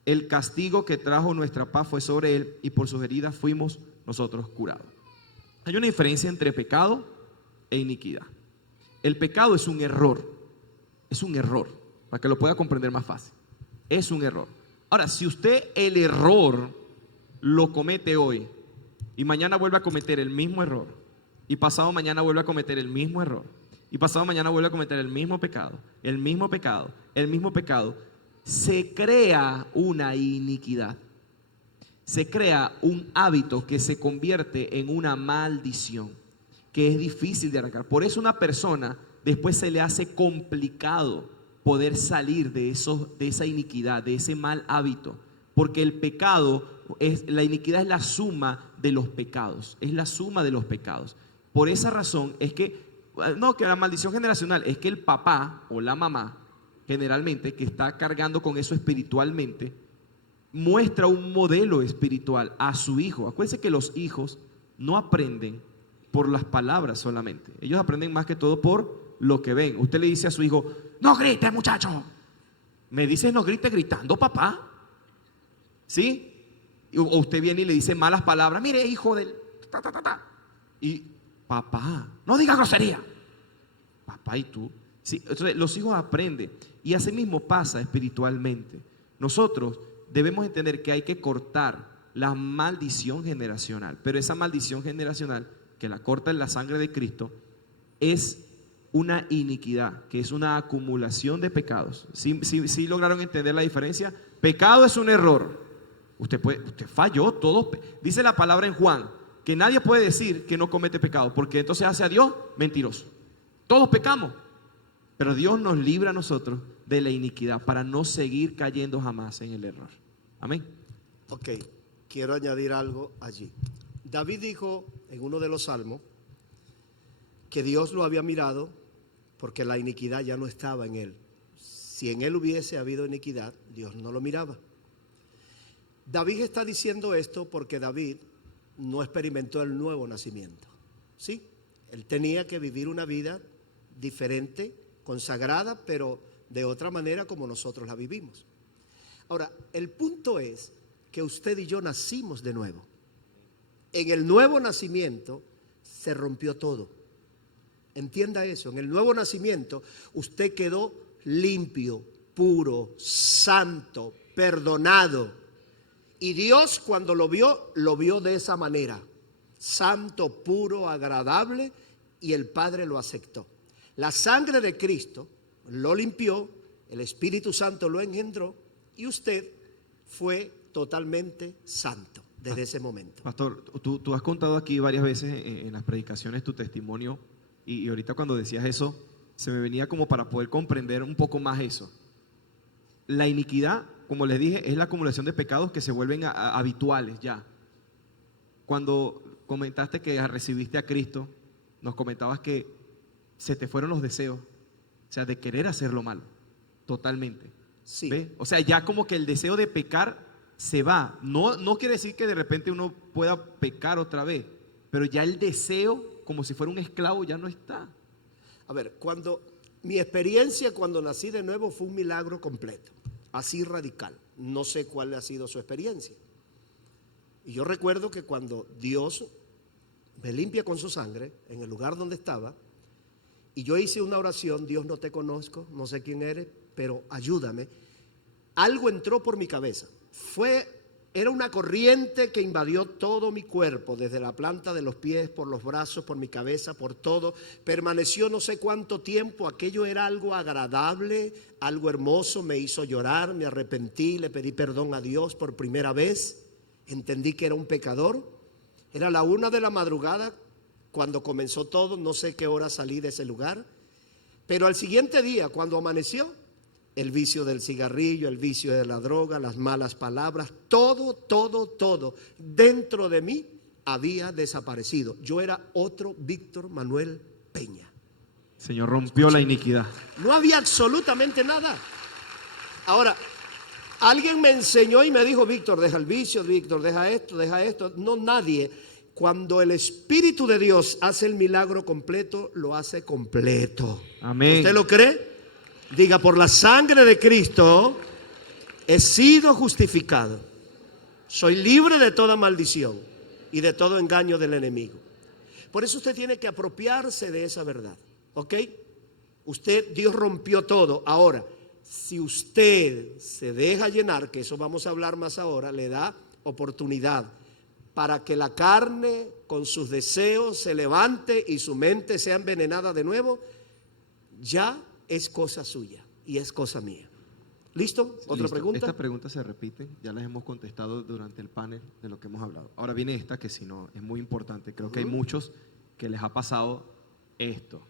El castigo que trajo nuestra paz fue sobre él y por sus heridas fuimos nosotros curados. Hay una diferencia entre pecado e iniquidad. El pecado es un error, para que lo pueda comprender más fácil. Es un error. Ahora, si usted el error lo comete hoy y mañana vuelve a cometer el mismo error, y pasado mañana vuelve a cometer el mismo error, y pasado mañana vuelve a cometer el mismo pecado, se crea una iniquidad. Se crea un hábito que se convierte en una maldición, que es difícil de arrancar. Por eso una persona después se le hace complicado poder salir de esa iniquidad, de ese mal hábito, porque el pecado la iniquidad es la suma de los pecados, es la suma de los pecados. Por esa razón es que la maldición generacional es que el papá o la mamá, generalmente, que está cargando con eso espiritualmente, muestra un modelo espiritual a su hijo. Acuérdense que los hijos no aprenden por las palabras solamente, ellos aprenden más que todo por lo que ven. Usted le dice a su hijo, no grites, muchacho. Me dices no grites gritando, papá. ¿Sí? O usted viene y le dice malas palabras, mire, hijo del y papá, no diga grosería. Papá, ¿y tú? Sí, entonces los hijos aprenden. Y así mismo pasa espiritualmente. Nosotros debemos entender que hay que cortar la maldición generacional. Pero esa maldición generacional, que la corta en la sangre de Cristo, es una iniquidad, que es una acumulación de pecados. ¿Sí lograron entender la diferencia? Pecado es un error. Usted falló, dice la palabra en Juan, que nadie puede decir que no comete pecado, porque entonces hace a Dios mentiroso. Todos pecamos, pero Dios nos libra a nosotros de la iniquidad para no seguir cayendo jamás en el error. Amén. Ok, quiero añadir algo allí. David dijo en uno de los salmos que Dios lo había mirado porque la iniquidad ya no estaba en él. Si en él hubiese habido iniquidad, Dios no lo miraba. David está diciendo esto porque David no experimentó el nuevo nacimiento. ¿Sí? Él tenía que vivir una vida diferente, consagrada, pero de otra manera como nosotros la vivimos. Ahora, el punto es que usted y yo nacimos de nuevo. En el nuevo nacimiento se rompió todo. Entienda eso, en el nuevo nacimiento usted quedó limpio, puro, santo, perdonado. Y Dios cuando lo vio de esa manera, santo, puro, agradable, y el Padre lo aceptó. La sangre de Cristo lo limpió, el Espíritu Santo lo engendró y usted fue totalmente santo desde ese momento. Pastor, tú has contado aquí varias veces en las predicaciones tu testimonio y ahorita cuando decías eso, se me venía como para poder comprender un poco más eso. La iniquidad, como les dije, es la acumulación de pecados que se vuelven habituales ya. Cuando comentaste que recibiste a Cristo, nos comentabas que se te fueron los deseos, o sea, de querer hacer lo malo, totalmente. Sí. ¿Ve? O sea, ya como que el deseo de pecar se va. No quiere decir que de repente uno pueda pecar otra vez, pero ya el deseo, como si fuera un esclavo, ya no está. A ver, mi experiencia cuando nací de nuevo fue un milagro completo, así radical. No sé cuál ha sido su experiencia. Y yo recuerdo que cuando Dios me limpia con su sangre en el lugar donde estaba, y yo hice una oración, Dios, no te conozco, no sé quién eres, pero ayúdame. Algo entró por mi cabeza. Fue Era una corriente que invadió todo mi cuerpo, desde la planta de los pies, por los brazos, por mi cabeza, por todo. Permaneció no sé cuánto tiempo. Aquello era algo agradable, algo hermoso. Me hizo llorar, me arrepentí, le pedí perdón a Dios por primera vez. Entendí que era un pecador. Era la 1 de la madrugada cuando comenzó todo. No sé qué hora salí de ese lugar. Pero al siguiente día, cuando amaneció, el vicio del cigarrillo, el vicio de la droga, las malas palabras, todo dentro de mí había desaparecido. Yo era otro Víctor Manuel Peña. El Señor rompió la iniquidad. No había absolutamente nada. Ahora, alguien me enseñó y me dijo: Víctor, deja el vicio, Víctor, deja esto, deja esto. No, nadie. Cuando el Espíritu de Dios hace el milagro completo, lo hace completo. Amén. ¿Usted lo cree? Diga: por la sangre de Cristo he sido justificado. Soy libre de toda maldición y de todo engaño del enemigo. Por eso usted tiene que apropiarse de esa verdad. ¿Ok? Dios rompió todo. Ahora, si usted se deja llenar, que eso vamos a hablar más ahora, le da oportunidad para que la carne con sus deseos se levante y su mente sea envenenada de nuevo, ya es cosa suya y es cosa mía. ¿Listo? ¿Otra pregunta? Esta pregunta se repite, ya las hemos contestado durante el panel de lo que hemos hablado. Ahora viene esta que si no es muy importante. Creo que hay muchos que les ha pasado esto.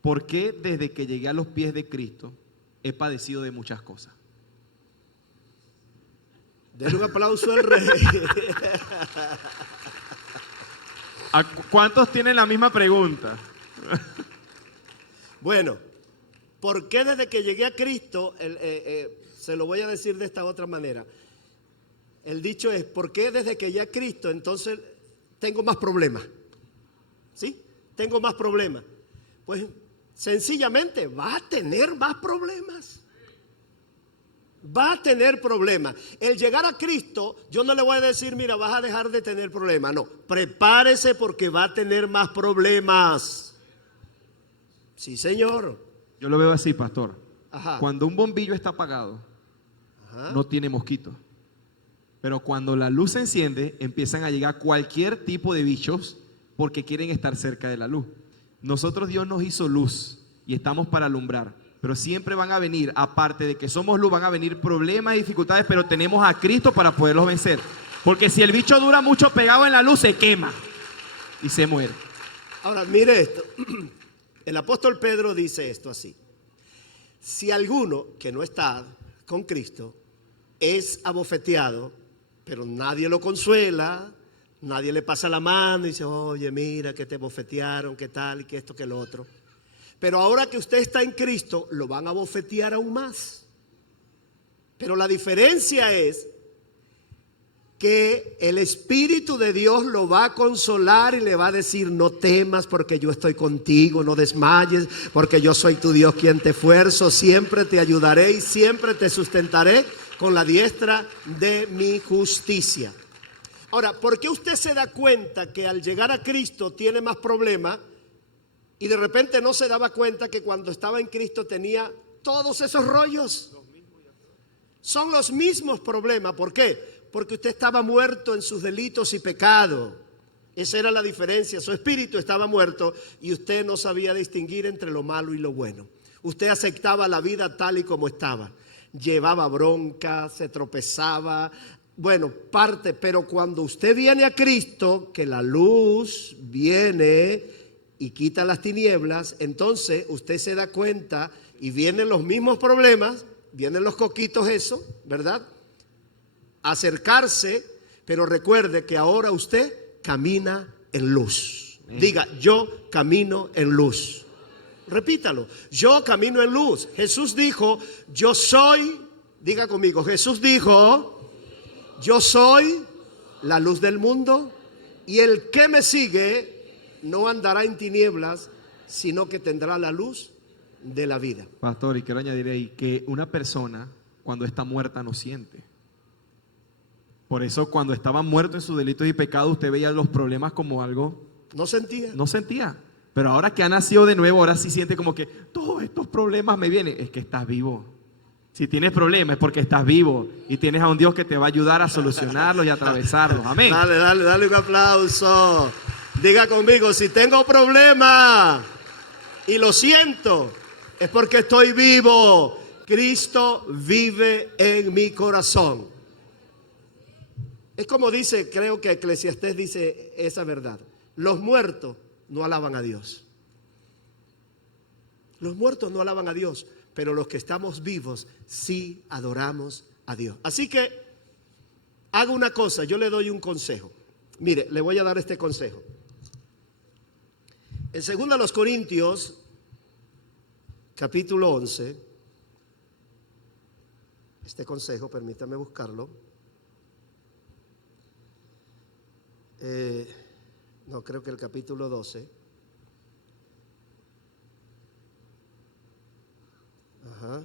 ¿Por qué desde que llegué a los pies de Cristo he padecido de muchas cosas? Denle un aplauso al rey. ¿Cuántos tienen la misma pregunta? Bueno, ¿por qué desde que llegué a Cristo? Se lo voy a decir de esta otra manera. El dicho es: ¿por qué desde que llegué a Cristo entonces tengo más problemas? ¿Sí? Tengo más problemas. Pues sencillamente va a tener más problemas. Va a tener problemas. El llegar a Cristo, yo no le voy a decir: mira, vas a dejar de tener problemas. No, prepárese porque va a tener más problemas. Sí, señor. Yo lo veo así, pastor. Ajá. Cuando un bombillo está apagado, no tiene mosquitos. Pero cuando la luz se enciende, empiezan a llegar cualquier tipo de bichos porque quieren estar cerca de la luz. Nosotros, Dios nos hizo luz y estamos para alumbrar. Pero siempre van a venir, aparte de que somos luz, van a venir problemas y dificultades, pero tenemos a Cristo para poderlos vencer. Porque si el bicho dura mucho pegado en la luz, se quema y se muere. Ahora, mire esto. El apóstol Pedro dice esto así: si alguno que no está con Cristo es abofeteado, pero nadie lo consuela, nadie le pasa la mano y dice: oye, mira que te bofetearon, que tal y que esto, que lo otro. Pero ahora que usted está en Cristo, lo van a bofetear aún más. Pero la diferencia es que el Espíritu de Dios lo va a consolar y le va a decir: no temas porque yo estoy contigo, no desmayes porque yo soy tu Dios quien te esfuerzo, siempre te ayudaré y siempre te sustentaré con la diestra de mi justicia. Ahora, ¿por qué usted se da cuenta que al llegar a Cristo tiene más problemas y de repente no se daba cuenta que cuando estaba en Cristo tenía todos esos rollos? Son los mismos problemas. ¿Por qué? Porque usted estaba muerto en sus delitos y pecados. Esa era la diferencia. Su espíritu estaba muerto y usted no sabía distinguir entre lo malo y lo bueno. Usted aceptaba la vida tal y como estaba. Llevaba bronca, se tropezaba. Bueno, pero cuando usted viene a Cristo, que la luz viene y quita las tinieblas, entonces usted se da cuenta y vienen los mismos problemas, vienen los coquitos, eso, ¿verdad? Acercarse, pero recuerde que ahora usted camina en luz. Diga: yo camino en luz. Repítalo: yo camino en luz. Jesús dijo: yo soy, diga conmigo, Jesús dijo: yo soy la luz del mundo y el que me sigue no andará en tinieblas, sino que tendrá la luz de la vida. Pastor, y quiero añadir ahí que una persona cuando está muerta no siente. Por eso cuando estaba muerto en sus delitos y pecados, usted veía los problemas como algo... No sentía. No sentía. Pero ahora que ha nacido de nuevo, ahora sí siente como que todos estos problemas me vienen. Es que estás vivo. Si tienes problemas es porque estás vivo y tienes a un Dios que te va a ayudar a solucionarlos y a atravesarlos. Amén. Dale un aplauso. Diga conmigo, si tengo problemas y lo siento, es porque estoy vivo. Cristo vive en mi corazón. Es como dice, creo que Eclesiastés dice esa verdad. Los muertos no alaban a Dios. Los muertos no alaban a Dios, pero los que estamos vivos sí adoramos a Dios. Así que haga una cosa, yo le doy un consejo. Mire, le voy a dar este consejo. En 2 Corintios, capítulo 11, este consejo, permítame buscarlo. No, creo que el capítulo 12. Ajá.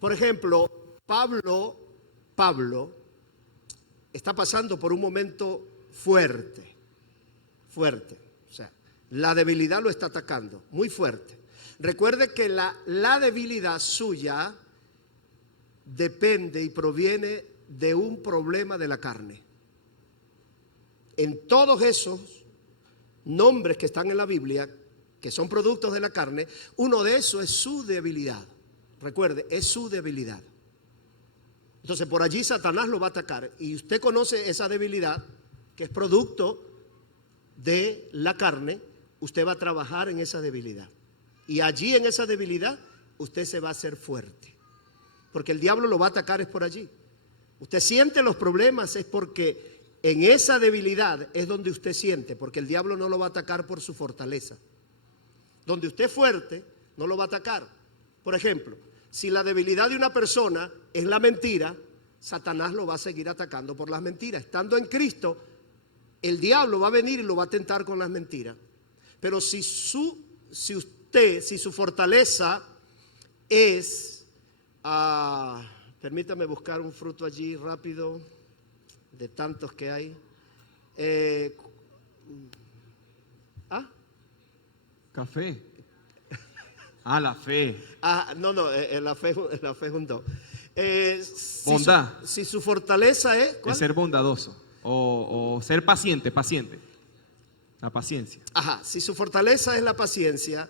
Por ejemplo, Pablo está pasando por un momento fuerte. O sea, la debilidad lo está atacando, muy fuerte. Recuerde que la debilidad suya depende y proviene de un problema de la carne. En todos esos nombres que están en la Biblia, que son productos de la carne, uno de esos es su debilidad. Recuerde, es su debilidad. Entonces por allí Satanás lo va a atacar. Y usted conoce esa debilidad, que es producto de la carne. Usted va a trabajar en esa debilidad. Y allí en esa debilidad usted se va a hacer fuerte. Porque el diablo lo va a atacar es por allí. Usted siente los problemas es porque en esa debilidad es donde usted siente. Porque el diablo no lo va a atacar por su fortaleza. Donde usted es fuerte, no lo va a atacar. Por ejemplo, si la debilidad de una persona es la mentira, Satanás lo va a seguir atacando por las mentiras. Estando en Cristo, el diablo va a venir y lo va a tentar con las mentiras. Pero si su fortaleza es, permítame buscar un fruto allí rápido, de tantos que hay. Café. La fe. No, la fe es un don. Bondad. Si su fortaleza es, ¿cuál? Es ser bondadoso o ser paciente. La paciencia. Si su fortaleza es la paciencia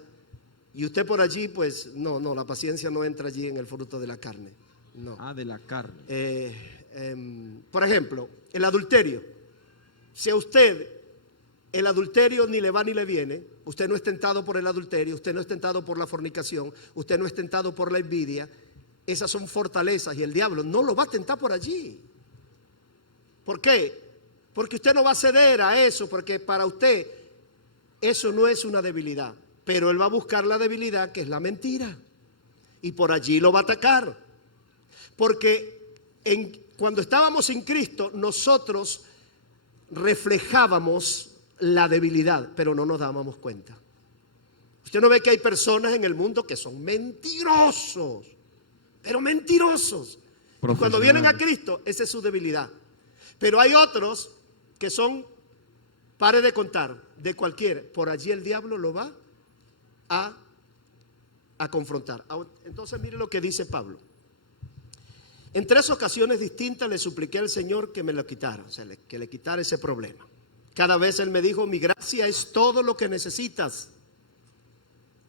y usted por allí, pues no, la paciencia no entra allí en el fruto de la carne. No. De la carne. Por ejemplo, el adulterio. Si a usted el adulterio ni le va ni le viene, usted no es tentado por el adulterio, usted no es tentado por la fornicación, usted no es tentado por la envidia. Esas son fortalezas y el diablo no lo va a tentar por allí. ¿Por qué? Porque usted no va a ceder a eso, porque para usted eso no es una debilidad. Pero él va a buscar la debilidad, que es la mentira, y por allí lo va a atacar. Porque cuando estábamos en Cristo, nosotros reflejábamos la debilidad, pero no nos dábamos cuenta. Usted no ve que hay personas en el mundo que son mentirosos, pero mentirosos. Y cuando vienen a Cristo, esa es su debilidad. Pero hay otros que son, pare de contar, de cualquiera. Por allí el diablo lo va a confrontar. Entonces mire lo que dice Pablo. En 3 ocasiones distintas le supliqué al Señor que me lo quitara, o sea, que le quitara ese problema. Cada vez Él me dijo, mi gracia es todo lo que necesitas.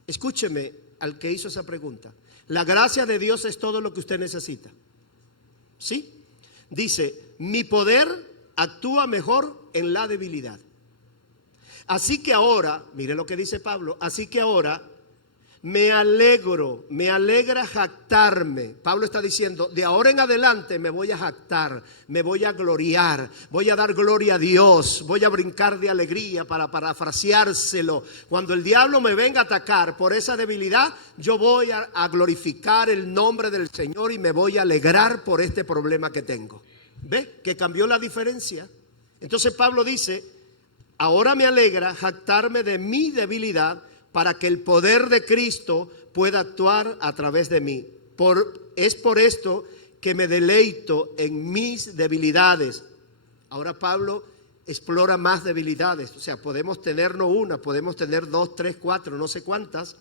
Escúcheme al que hizo esa pregunta. La gracia de Dios es todo lo que usted necesita. ¿Sí? Dice, mi poder actúa mejor en la debilidad. Así que ahora, mire lo que dice Pablo, así que ahora me alegra jactarme. Pablo está diciendo, de ahora en adelante me voy a jactar, me voy a gloriar, voy a dar gloria a Dios, voy a brincar de alegría, para parafraseárselo. Cuando el diablo me venga a atacar por esa debilidad, yo voy a glorificar el nombre del Señor y me voy a alegrar por este problema que tengo. ¿Ve? Que cambió la diferencia. Entonces Pablo dice, ahora me alegra jactarme de mi debilidad, para que el poder de Cristo pueda actuar a través de mí. Es por esto que me deleito en mis debilidades. Ahora Pablo explora más debilidades. O sea, podemos tener no una, podemos tener 2, 3, 4, no sé cuántas.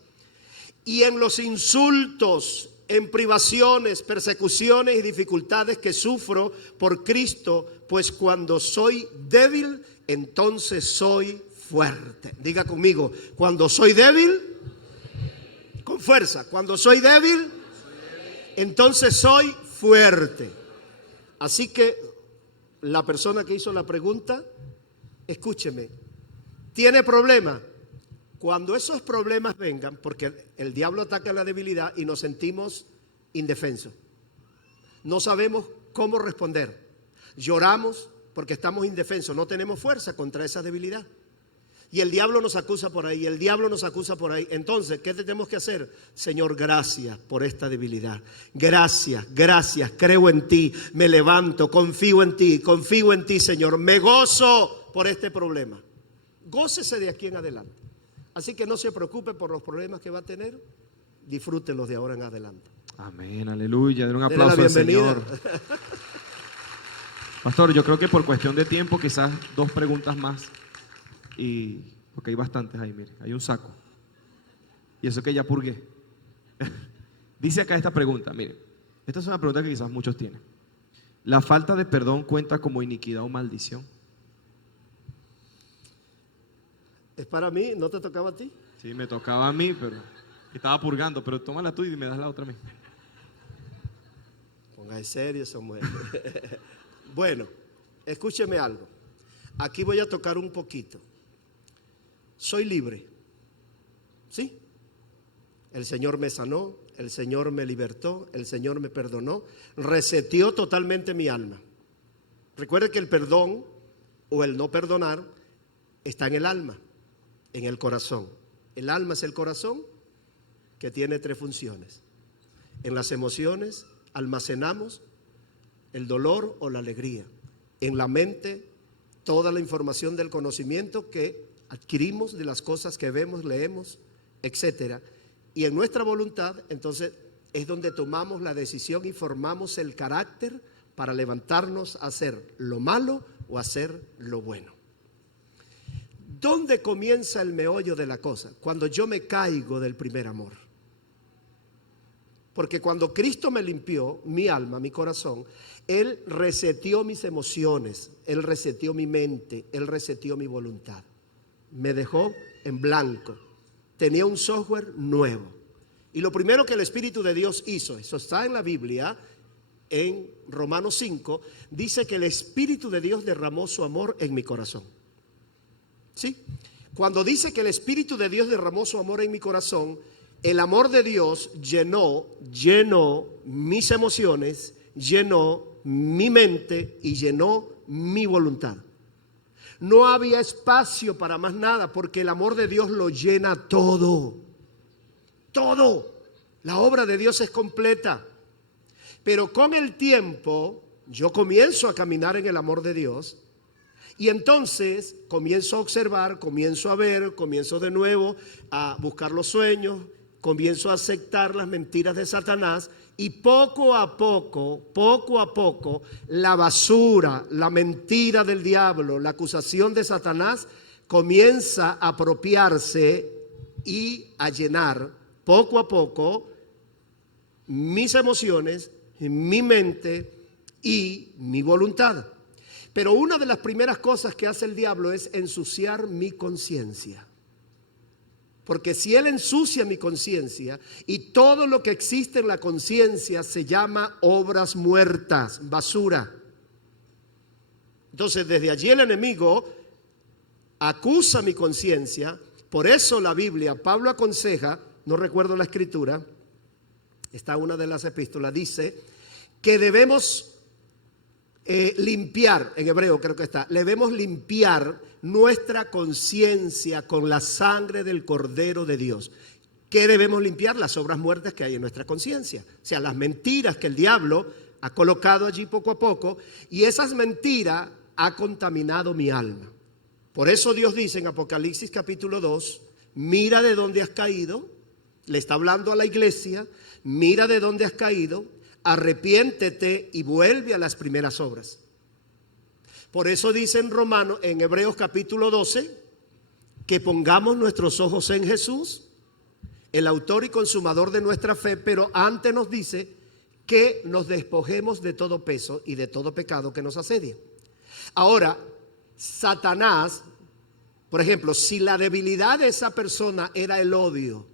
y en los insultos, en privaciones, persecuciones y dificultades que sufro por Cristo, pues cuando soy débil, entonces soy fuerte. Diga conmigo, cuando soy débil, con fuerza, cuando soy débil, entonces soy fuerte. Así que la persona que hizo la pregunta, escúcheme, ¿tiene problemas? Cuando esos problemas vengan, porque el diablo ataca la debilidad y nos sentimos indefensos, no sabemos cómo responder, lloramos porque estamos indefensos, no tenemos fuerza contra esa debilidad. Y el diablo nos acusa por ahí, el diablo nos acusa por ahí. Entonces, ¿qué tenemos que hacer? Señor, gracias por esta debilidad. Gracias, gracias, creo en ti, me levanto, confío en ti, Señor. Me gozo por este problema. Gócese de aquí en adelante. Así que no se preocupe por los problemas que va a tener, disfrútenlos de ahora en adelante. Amén, aleluya. Den un Denle la aplauso al bienvenida. Señor. Pastor, yo creo que por cuestión de tiempo, quizás 2 preguntas más. Porque hay bastantes ahí, mire, hay un saco. Y eso que ya purgué. Dice acá esta pregunta, mire, esta es una pregunta que quizás muchos tienen. ¿La falta de perdón cuenta como iniquidad o maldición? ¿Es para mí? ¿No te tocaba a ti? Sí, me tocaba a mí, pero estaba purgando, pero tómala tú y me das la otra a mí. Ponga en serio, Samuel. Bueno, escúcheme algo. Aquí voy a tocar un poquito. Soy libre. ¿Sí? El Señor me sanó, el Señor me libertó, el Señor me perdonó, reseteó totalmente mi alma. Recuerde que el perdón o el no perdonar está en el alma, en el corazón. El alma es el corazón que tiene 3 funciones. En las emociones almacenamos el dolor o la alegría. En la mente, toda la información del conocimiento que adquirimos de las cosas que vemos, leemos, etcétera. Y en nuestra voluntad, entonces, es donde tomamos la decisión y formamos el carácter para levantarnos a hacer lo malo o hacer lo bueno. ¿Dónde comienza el meollo de la cosa? Cuando yo me caigo del primer amor. Porque cuando Cristo me limpió mi alma, mi corazón, Él reseteó mis emociones, Él reseteó mi mente, Él reseteó mi voluntad. Me dejó en blanco. Tenía un software nuevo. Y lo primero que el Espíritu de Dios hizo, eso está en la Biblia, en Romanos 5, dice que el Espíritu de Dios derramó su amor en mi corazón. ¿Sí? Cuando dice que el Espíritu de Dios derramó su amor en mi corazón, el amor de Dios llenó mis emociones, llenó mi mente y llenó mi voluntad. No había espacio para más nada porque el amor de Dios lo llena todo. Todo. La obra de Dios es completa. Pero con el tiempo yo comienzo a caminar en el amor de Dios y entonces comienzo a observar, comienzo a ver, comienzo de nuevo a buscar los sueños, comienzo a aceptar las mentiras de Satanás. Y poco a poco, la basura, la mentira del diablo, la acusación de Satanás comienza a apropiarse y a llenar poco a poco mis emociones, mi mente y mi voluntad. Pero una de las primeras cosas que hace el diablo es ensuciar mi conciencia. Porque si él ensucia mi conciencia y todo lo que existe en la conciencia se llama obras muertas, basura. Entonces desde allí el enemigo acusa mi conciencia. Por eso la Biblia, Pablo aconseja, no recuerdo la escritura, está una de las epístolas, dice que debemos limpiar, en hebreo creo que está, debemos limpiar nuestra conciencia con la sangre del Cordero de Dios. ¿Qué debemos limpiar? Las obras muertas que hay en nuestra conciencia, o sea, las mentiras que el diablo ha colocado allí poco a poco, y esas mentiras ha contaminado mi alma. Por eso Dios dice en Apocalipsis capítulo 2, mira de dónde has caído, le está hablando a la iglesia, mira de dónde has caído, arrepiéntete y vuelve a las primeras obras. Por eso dice en Hebreos capítulo 12, que pongamos nuestros ojos en Jesús, el autor y consumador de nuestra fe, pero antes nos dice que nos despojemos de todo peso y de todo pecado que nos asedia. Ahora, Satanás, por ejemplo, si la debilidad de esa persona era el odio,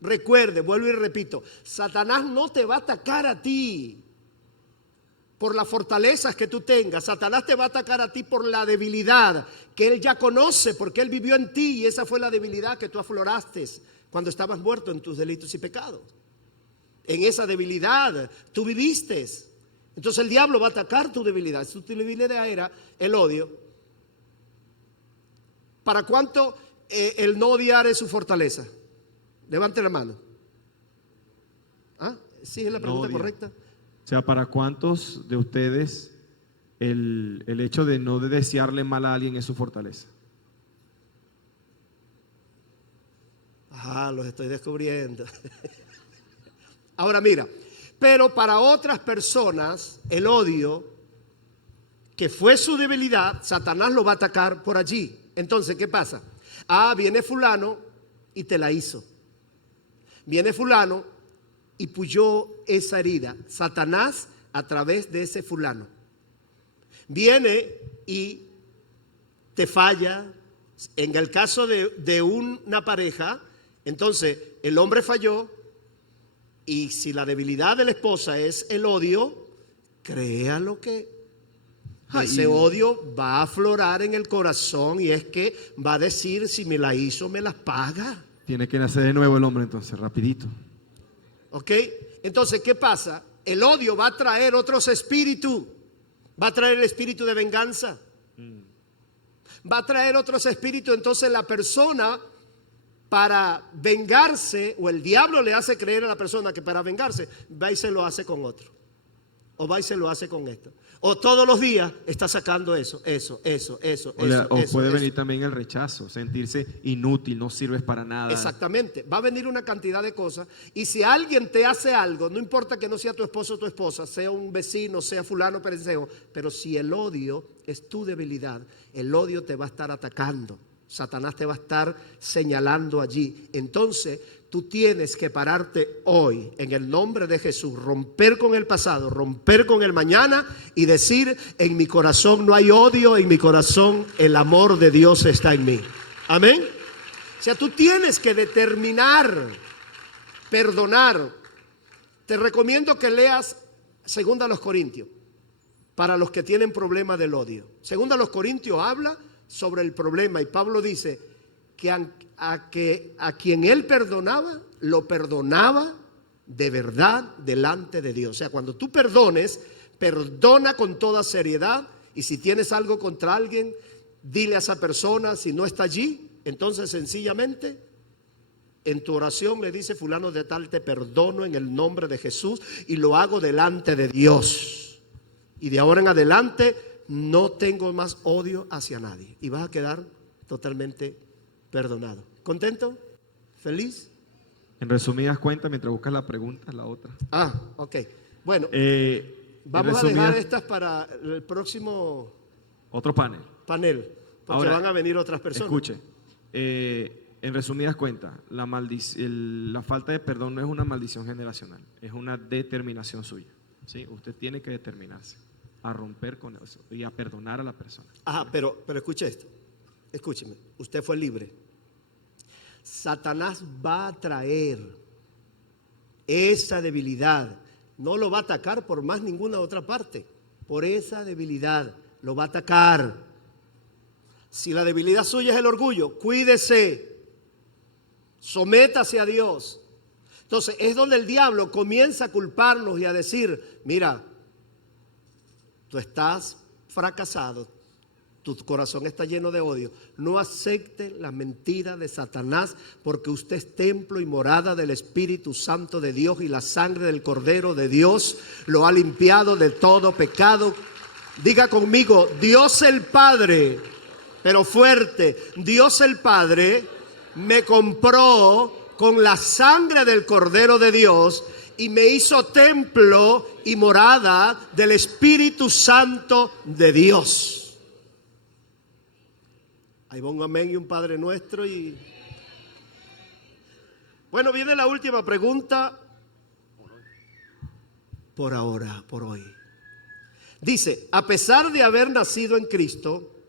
recuerde, vuelvo y repito, Satanás no te va a atacar a ti por las fortalezas que tú tengas. Satanás te va a atacar a ti por la debilidad que él ya conoce, porque él vivió en ti y esa fue la debilidad que tú afloraste cuando estabas muerto en tus delitos y pecados. En esa debilidad tú viviste. Entonces el diablo va a atacar tu debilidad. Si tu debilidad era el odio, ¿para cuánto el no odiar es su fortaleza? Levante la mano. ¿Ah? ¿Sí es la pregunta correcta? O sea, ¿para cuántos de ustedes el hecho de no desearle mal a alguien es su fortaleza? Ah, los estoy descubriendo. Ahora mira, pero para otras personas el odio, que fue su debilidad, Satanás lo va a atacar por allí. Entonces, ¿qué pasa? Ah, viene fulano y te la hizo. Viene fulano y puyó esa herida. Satanás a través de ese fulano. Viene y te falla. En el caso de una pareja, entonces el hombre falló y si la debilidad de la esposa es el odio, créalo que ese odio va a aflorar en el corazón y es que va a decir, si me la hizo, me las paga. Tiene que nacer de nuevo el hombre entonces, rapidito. ¿Ok? Entonces, ¿qué pasa? El odio va a traer otros espíritus. Va a traer el espíritu de venganza. Va a traer otros espíritus. Entonces la persona, para vengarse, o el diablo le hace creer a la persona que para vengarse, va y se lo hace con otro. O va y se lo hace con esto. O todos los días está sacando eso. O puede venir también el rechazo, sentirse inútil, no sirves para nada. Exactamente, va a venir una cantidad de cosas. Y si alguien te hace algo, no importa que no sea tu esposo o tu esposa, sea un vecino, sea fulano perencejo, pero si el odio es tu debilidad, el odio te va a estar atacando. Satanás te va a estar señalando allí. Entonces tú tienes que pararte hoy en el nombre de Jesús, romper con el pasado, romper con el mañana y decir: en mi corazón no hay odio, en mi corazón el amor de Dios está en mí. Amén. O sea, tú tienes que determinar perdonar. Te recomiendo que leas 2 Corintios para los que tienen problema del odio. 2 Corintios habla sobre el problema y Pablo dice que a quien él perdonaba, lo perdonaba de verdad delante de Dios. O sea, cuando tú perdones, perdona con toda seriedad, y si tienes algo contra alguien, dile a esa persona, si no está allí, entonces sencillamente en tu oración le dice: fulano de tal, te perdono en el nombre de Jesús y lo hago delante de Dios. Y de ahora en adelante no tengo más odio hacia nadie. Y vas a quedar totalmente perdonado. ¿Contento? ¿Feliz? En resumidas cuentas, mientras buscas la pregunta, la otra. Ah, ok. Bueno, vamos a dejar estas para el próximo otro panel, porque ahora van a venir otras personas. Escuche, en resumidas cuentas, la falta de perdón no es una maldición generacional, es una determinación suya. ¿Sí? Usted tiene que determinarse a romper con eso y a perdonar a la persona. Ajá, pero escuche esto. Escúcheme, usted fue libre. Satanás va a traer esa debilidad. No lo va a atacar por más ninguna otra parte. Por esa debilidad lo va a atacar. Si la debilidad suya es el orgullo, cuídese. Sométase a Dios. Entonces es donde el diablo comienza a culparnos y a decir: mira, tú estás fracasado, tu corazón está lleno de odio. No acepte la mentira de Satanás, porque usted es templo y morada del Espíritu Santo de Dios, y la sangre del Cordero de Dios lo ha limpiado de todo pecado. Diga conmigo: Dios el Padre, pero fuerte, Dios el Padre me compró con la sangre del Cordero de Dios y me hizo templo y morada del Espíritu Santo de Dios. Ahí va un amén y un Padre Nuestro. Y Bueno, viene la última pregunta por ahora, por hoy. Dice, a pesar de haber nacido en Cristo,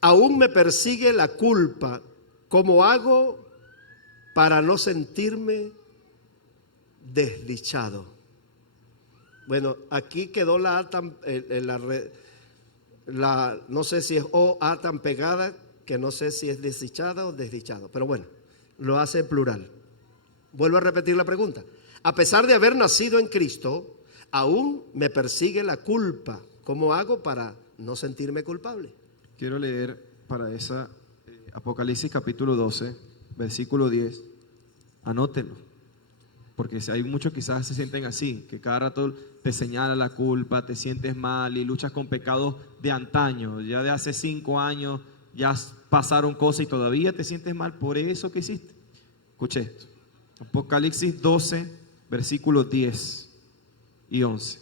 aún me persigue la culpa. ¿Cómo hago para no sentirme desdichado? Bueno, aquí quedó la A tan, no sé si es O, A tan pegada, que no sé si es desdichada o desdichado, pero bueno, lo hace en plural. Vuelvo a repetir la pregunta. A pesar de haber nacido en Cristo, aún me persigue la culpa. ¿Cómo hago para no sentirme culpable? Quiero leer para esa Apocalipsis capítulo 12, versículo 10. Anótenlo, porque hay muchos quizás se sienten así, que cada rato te señala la culpa, te sientes mal y luchas con pecados de antaño, ya de hace 5 años, ya pasaron cosas y todavía te sientes mal por eso que hiciste. Escuche esto. Apocalipsis 12, versículos 10 y 11.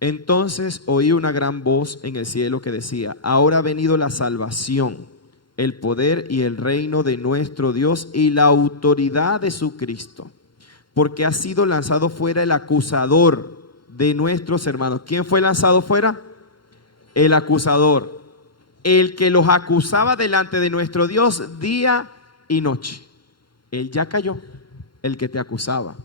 Entonces oí una gran voz en el cielo que decía: ahora ha venido la salvación, el poder y el reino de nuestro Dios y la autoridad de su Cristo, porque ha sido lanzado fuera el acusador de nuestros hermanos. ¿Quién fue lanzado fuera? El acusador, el que los acusaba delante de nuestro Dios día y noche. Él ya cayó, el que te acusaba,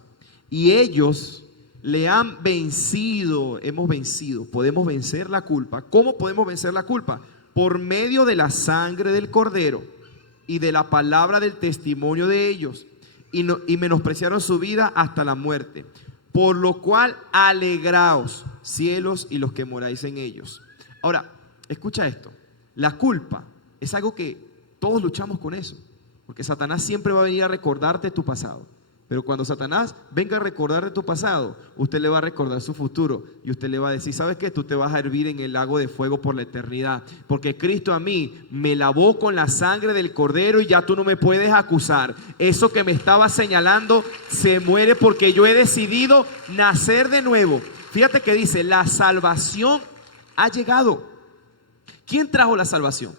y ellos le han vencido. Hemos vencido, podemos vencer la culpa. ¿Cómo podemos vencer la culpa? Por medio de la sangre del Cordero y de la palabra del testimonio de ellos, y menospreciaron su vida hasta la muerte. Por lo cual alegraos, cielos y los que moráis en ellos. Ahora, escucha esto. La culpa es algo que todos luchamos con eso, porque Satanás siempre va a venir a recordarte tu pasado. Pero cuando Satanás venga a recordar de tu pasado, usted le va a recordar su futuro y usted le va a decir: ¿sabes qué? Tú te vas a hervir en el lago de fuego por la eternidad, porque Cristo a mí me lavó con la sangre del Cordero y ya tú no me puedes acusar. Eso que me estaba señalando se muere, porque yo he decidido nacer de nuevo. Fíjate que dice: la salvación ha llegado. ¿Quién trajo la salvación?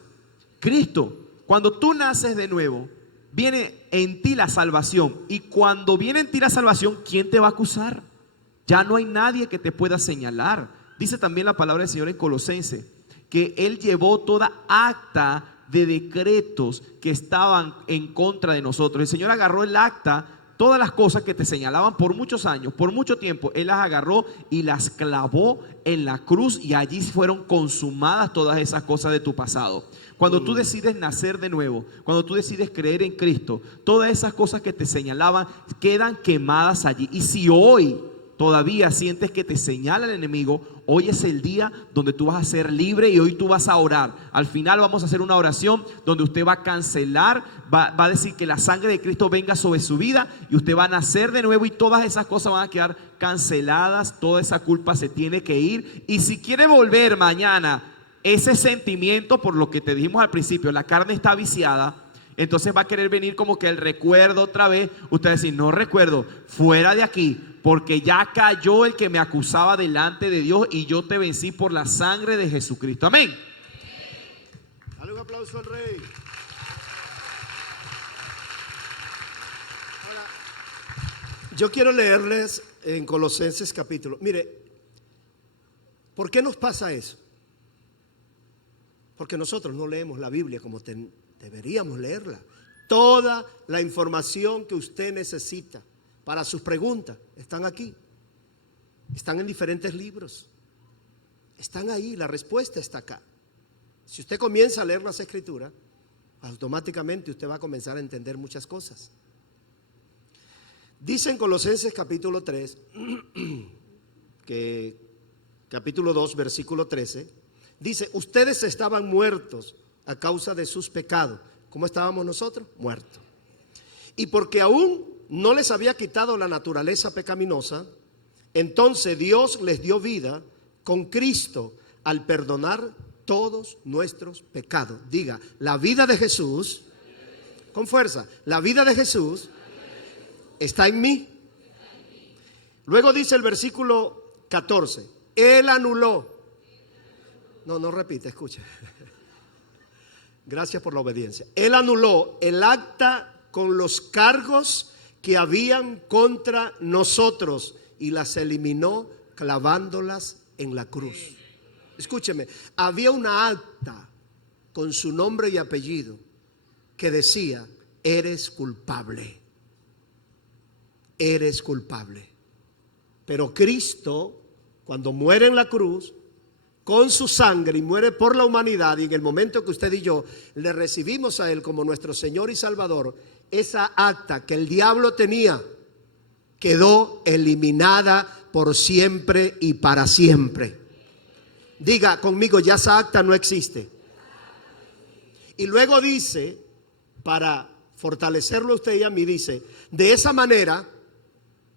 Cristo. Cuando tú naces de nuevo, viene en ti la salvación. Y cuando viene en ti la salvación, ¿quién te va a acusar? Ya no hay nadie que te pueda señalar. Dice también la palabra del Señor en Colosenses que Él llevó toda acta de decretos que estaban en contra de nosotros. El Señor agarró el acta, todas las cosas que te señalaban por muchos años, por mucho tiempo, Él las agarró y las clavó en la cruz, y allí fueron consumadas todas esas cosas de tu pasado. Cuando tú decides nacer de nuevo, cuando tú decides creer en Cristo, todas esas cosas que te señalaban quedan quemadas allí. Y si hoy todavía sientes que te señala el enemigo, hoy es el día donde tú vas a ser libre y hoy tú vas a orar. Al final vamos a hacer una oración donde usted va a cancelar, va a decir que la sangre de Cristo venga sobre su vida y usted va a nacer de nuevo, y todas esas cosas van a quedar canceladas, toda esa culpa se tiene que ir. Y si quiere volver mañana ese sentimiento, por lo que te dijimos al principio, la carne está viciada, entonces va a querer venir como que el recuerdo otra vez. Usted va a decir: no recuerdo, fuera de aquí, porque ya cayó el que me acusaba delante de Dios y yo te vencí por la sangre de Jesucristo. Amén. Dale un aplauso al Rey. Ahora, yo quiero leerles en Colosenses capítulo. Mire, ¿por qué nos pasa eso? Porque nosotros no leemos la Biblia como deberíamos leerla. Toda la información que usted necesita para sus preguntas están aquí. Están en diferentes libros. Están ahí, la respuesta está acá. Si usted comienza a leer las Escrituras, automáticamente usted va a comenzar a entender muchas cosas. Dice en Colosenses capítulo 3, capítulo 2, versículo 13, dice: ustedes estaban muertos a causa de sus pecados. ¿Cómo estábamos nosotros? Muertos. Y porque aún no les había quitado la naturaleza pecaminosa, entonces Dios les dio vida con Cristo al perdonar todos nuestros pecados. Diga: la vida de Jesús, con fuerza, la vida de Jesús está en mí. Luego dice el versículo 14: Él anuló. No repite, escucha. Gracias por la obediencia. Él anuló el acta con los cargos que habían contra nosotros y las eliminó clavándolas en la cruz. Escúcheme, había una acta con su nombre y apellido que decía: eres culpable, eres culpable. Pero Cristo, cuando muere en la cruz con su sangre y muere por la humanidad, y en el momento que usted y yo le recibimos a Él como nuestro Señor y Salvador, esa acta que el diablo tenía quedó eliminada por siempre y para siempre. Diga conmigo: ya esa acta no existe. Y luego dice, para fortalecerlo a usted y a mí, dice: de esa manera,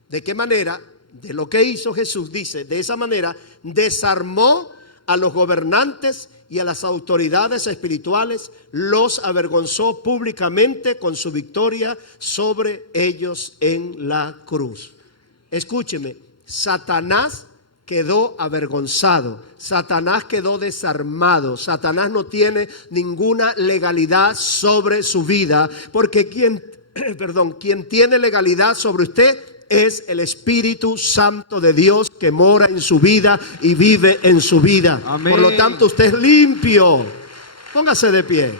¿de qué manera? De lo que hizo Jesús, dice: de esa manera desarmó a los gobernantes y a las autoridades espirituales, los avergonzó públicamente con su victoria sobre ellos en la cruz. Escúcheme, Satanás quedó avergonzado, Satanás quedó desarmado, Satanás no tiene ninguna legalidad sobre su vida, porque quien tiene legalidad sobre usted es el Espíritu Santo de Dios que mora en su vida y vive en su vida. Amén. Por lo tanto, usted es limpio. Póngase de pie.